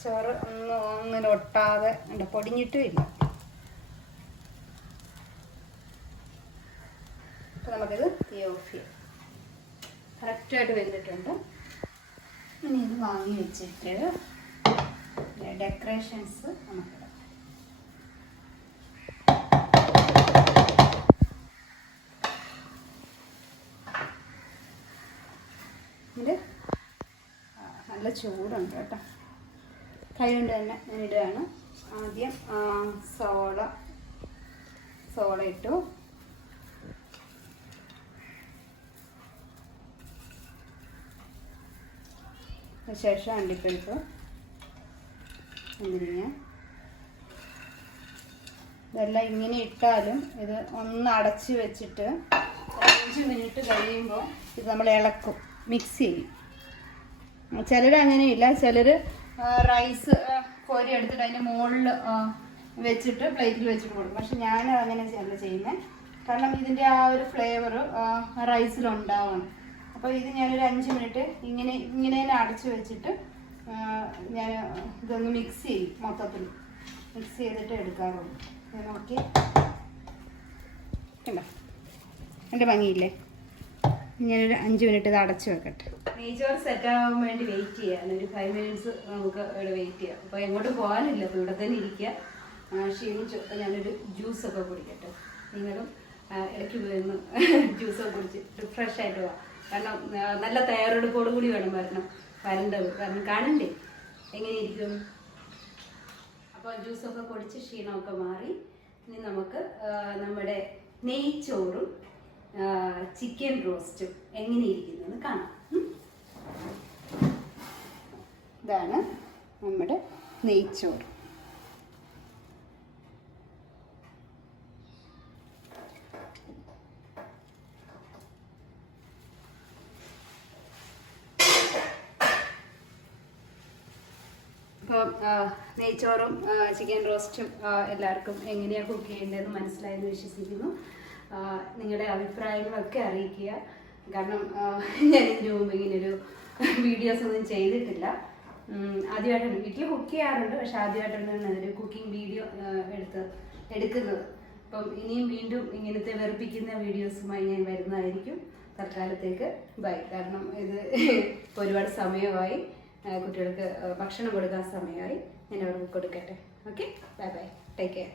ചോറ് ഒന്നിനും ഒട്ടാതെ ഉണ്ട്, പൊടിഞ്ഞിട്ടും ഇല്ല. അപ്പം നമുക്കിത് തീ ഓഫ് ചെയ്യാം. കറക്റ്റായിട്ട് വെന്തിട്ടുണ്ട്. ഇനി ഇത് വാങ്ങി വെച്ചിട്ട് ഡെക്കറേഷൻസ് നമുക്കിടാം. നല്ല ചൂടുണ്ട് കേട്ടോ. കൈ കൊണ്ട് തന്നെ ഞാൻ ഇടുകയാണ്. ആദ്യം സവോള ഇട്ടു. ശേഷം അണ്ടിപ്പരിപ്പ്, മുന്തിരിങ്ങ. ഇതെല്ലാം ഇങ്ങനെ ഇട്ടാലും ഇത് ഒന്ന് അടച്ച് വെച്ചിട്ട് 5 മിനിറ്റ് കഴിയുമ്പോൾ ഇത് നമ്മൾ ഇളക്കും, മിക്സ് ചെയ്യും. ചിലർ അങ്ങനെയില്ല, ചിലർ റൈസ് കോരി എടുത്തിട്ട് അതിൻ്റെ മുകളിൽ വെച്ചിട്ട് പ്ലേറ്റിൽ വെച്ചിട്ട് കൊടുക്കും. പക്ഷെ ഞാൻ അങ്ങനെ അല്ല ചെയ്യുന്നത്. കാരണം ഇതിൻ്റെ ആ ഒരു ഫ്ലേവർ റൈസിലുണ്ടാവണം. അപ്പോൾ ഇത് ഞാനൊരു 5 മിനിറ്റ് ഇങ്ങനെ തന്നെ അടച്ച് വെച്ചിട്ട് ഞാൻ ഇതൊന്ന് മിക്സ് ചെയ്യും. മൊത്തത്തിൽ മിക്സ് ചെയ്തിട്ട് എടുക്കാറുള്ളൂ. നോക്കി കണ്ടോ എൻ്റെ ഭംഗിയില്ലേ? ഞാനൊരു 5 മിനിറ്റ് ഇത് അടച്ച് വെക്കട്ടെ. നെയ്ച്ചോറ് സെറ്റാകാൻ വേണ്ടി വെയിറ്റ് ചെയ്യാൻ ഒരു 5 മിനിറ്റ്സ് നമുക്ക് ഇവിടെ വെയിറ്റ് ചെയ്യാം. അപ്പോൾ എങ്ങോട്ടും പോകാനില്ല, അപ്പോൾ ഇവിടെ തന്നെ ഇരിക്കുക. ക്ഷീണിച്ചു. അപ്പോൾ ഞാനൊരു ജ്യൂസൊക്കെ കുടിക്കട്ടെ. നിങ്ങളും ഇടയ്ക്ക് പോയിരുന്നു ജ്യൂസൊക്കെ കുടിച്ച് ഫ്രഷ് ആയിട്ട് പോവാം. കാരണം നല്ല തയ്യാറെടുപ്പോടു കൂടി വേണം വരേണ്ടത്. കാരണം കാണണ്ടേ എങ്ങനെ ഇരിക്കും. അപ്പോൾ ജ്യൂസൊക്കെ കുടിച്ച് ക്ഷീണമൊക്കെ മാറി. ഇനി നമുക്ക് നമ്മുടെ നെയ്ച്ചോറും ചിക്കൻ റോസ്റ്റും എങ്ങനെയിരിക്കുന്നതെന്ന് കാണാം. ഇതാണ് നമ്മുടെ നെയ്ച്ചോറ്. അപ്പോൾ നെയ്ച്ചോറും ചിക്കൻ റോസ്റ്റും എല്ലാവർക്കും എങ്ങനെയാണ് കുക്ക് ചെയ്യേണ്ടതെന്ന് മനസ്സിലായെന്ന് വിശ്വസിക്കുന്നു. നിങ്ങളുടെ അഭിപ്രായങ്ങളൊക്കെ അറിയിക്കുക. കാരണം ഞാൻ ഇതിനു മുമ്പ് ഇങ്ങനൊരു വീഡിയോസ് ഒന്നും ചെയ്തിട്ടില്ല. ആദ്യമായിട്ടാണ് വീട്ടിൽ കുക്ക് ചെയ്യാറുണ്ട്, പക്ഷെ ആദ്യമായിട്ടാണ് ഒരു കുക്കിംഗ് വീഡിയോ എടുക്കുന്നത്. അപ്പം ഇനിയും വീണ്ടും ഇങ്ങനത്തെ വെറുപ്പിക്കുന്ന വീഡിയോസുമായി ഞാൻ വരുന്നതായിരിക്കും. തൽക്കാലത്തേക്ക് ബൈ. കാരണം ഇത് ഒരുപാട് സമയമായി, കുട്ടികൾക്ക് ഭക്ഷണം കൊടുക്കാൻ സമയമായി. ഞാൻ അവർക്ക് കൊടുക്കട്ടെ. Okay, bye bye, take care.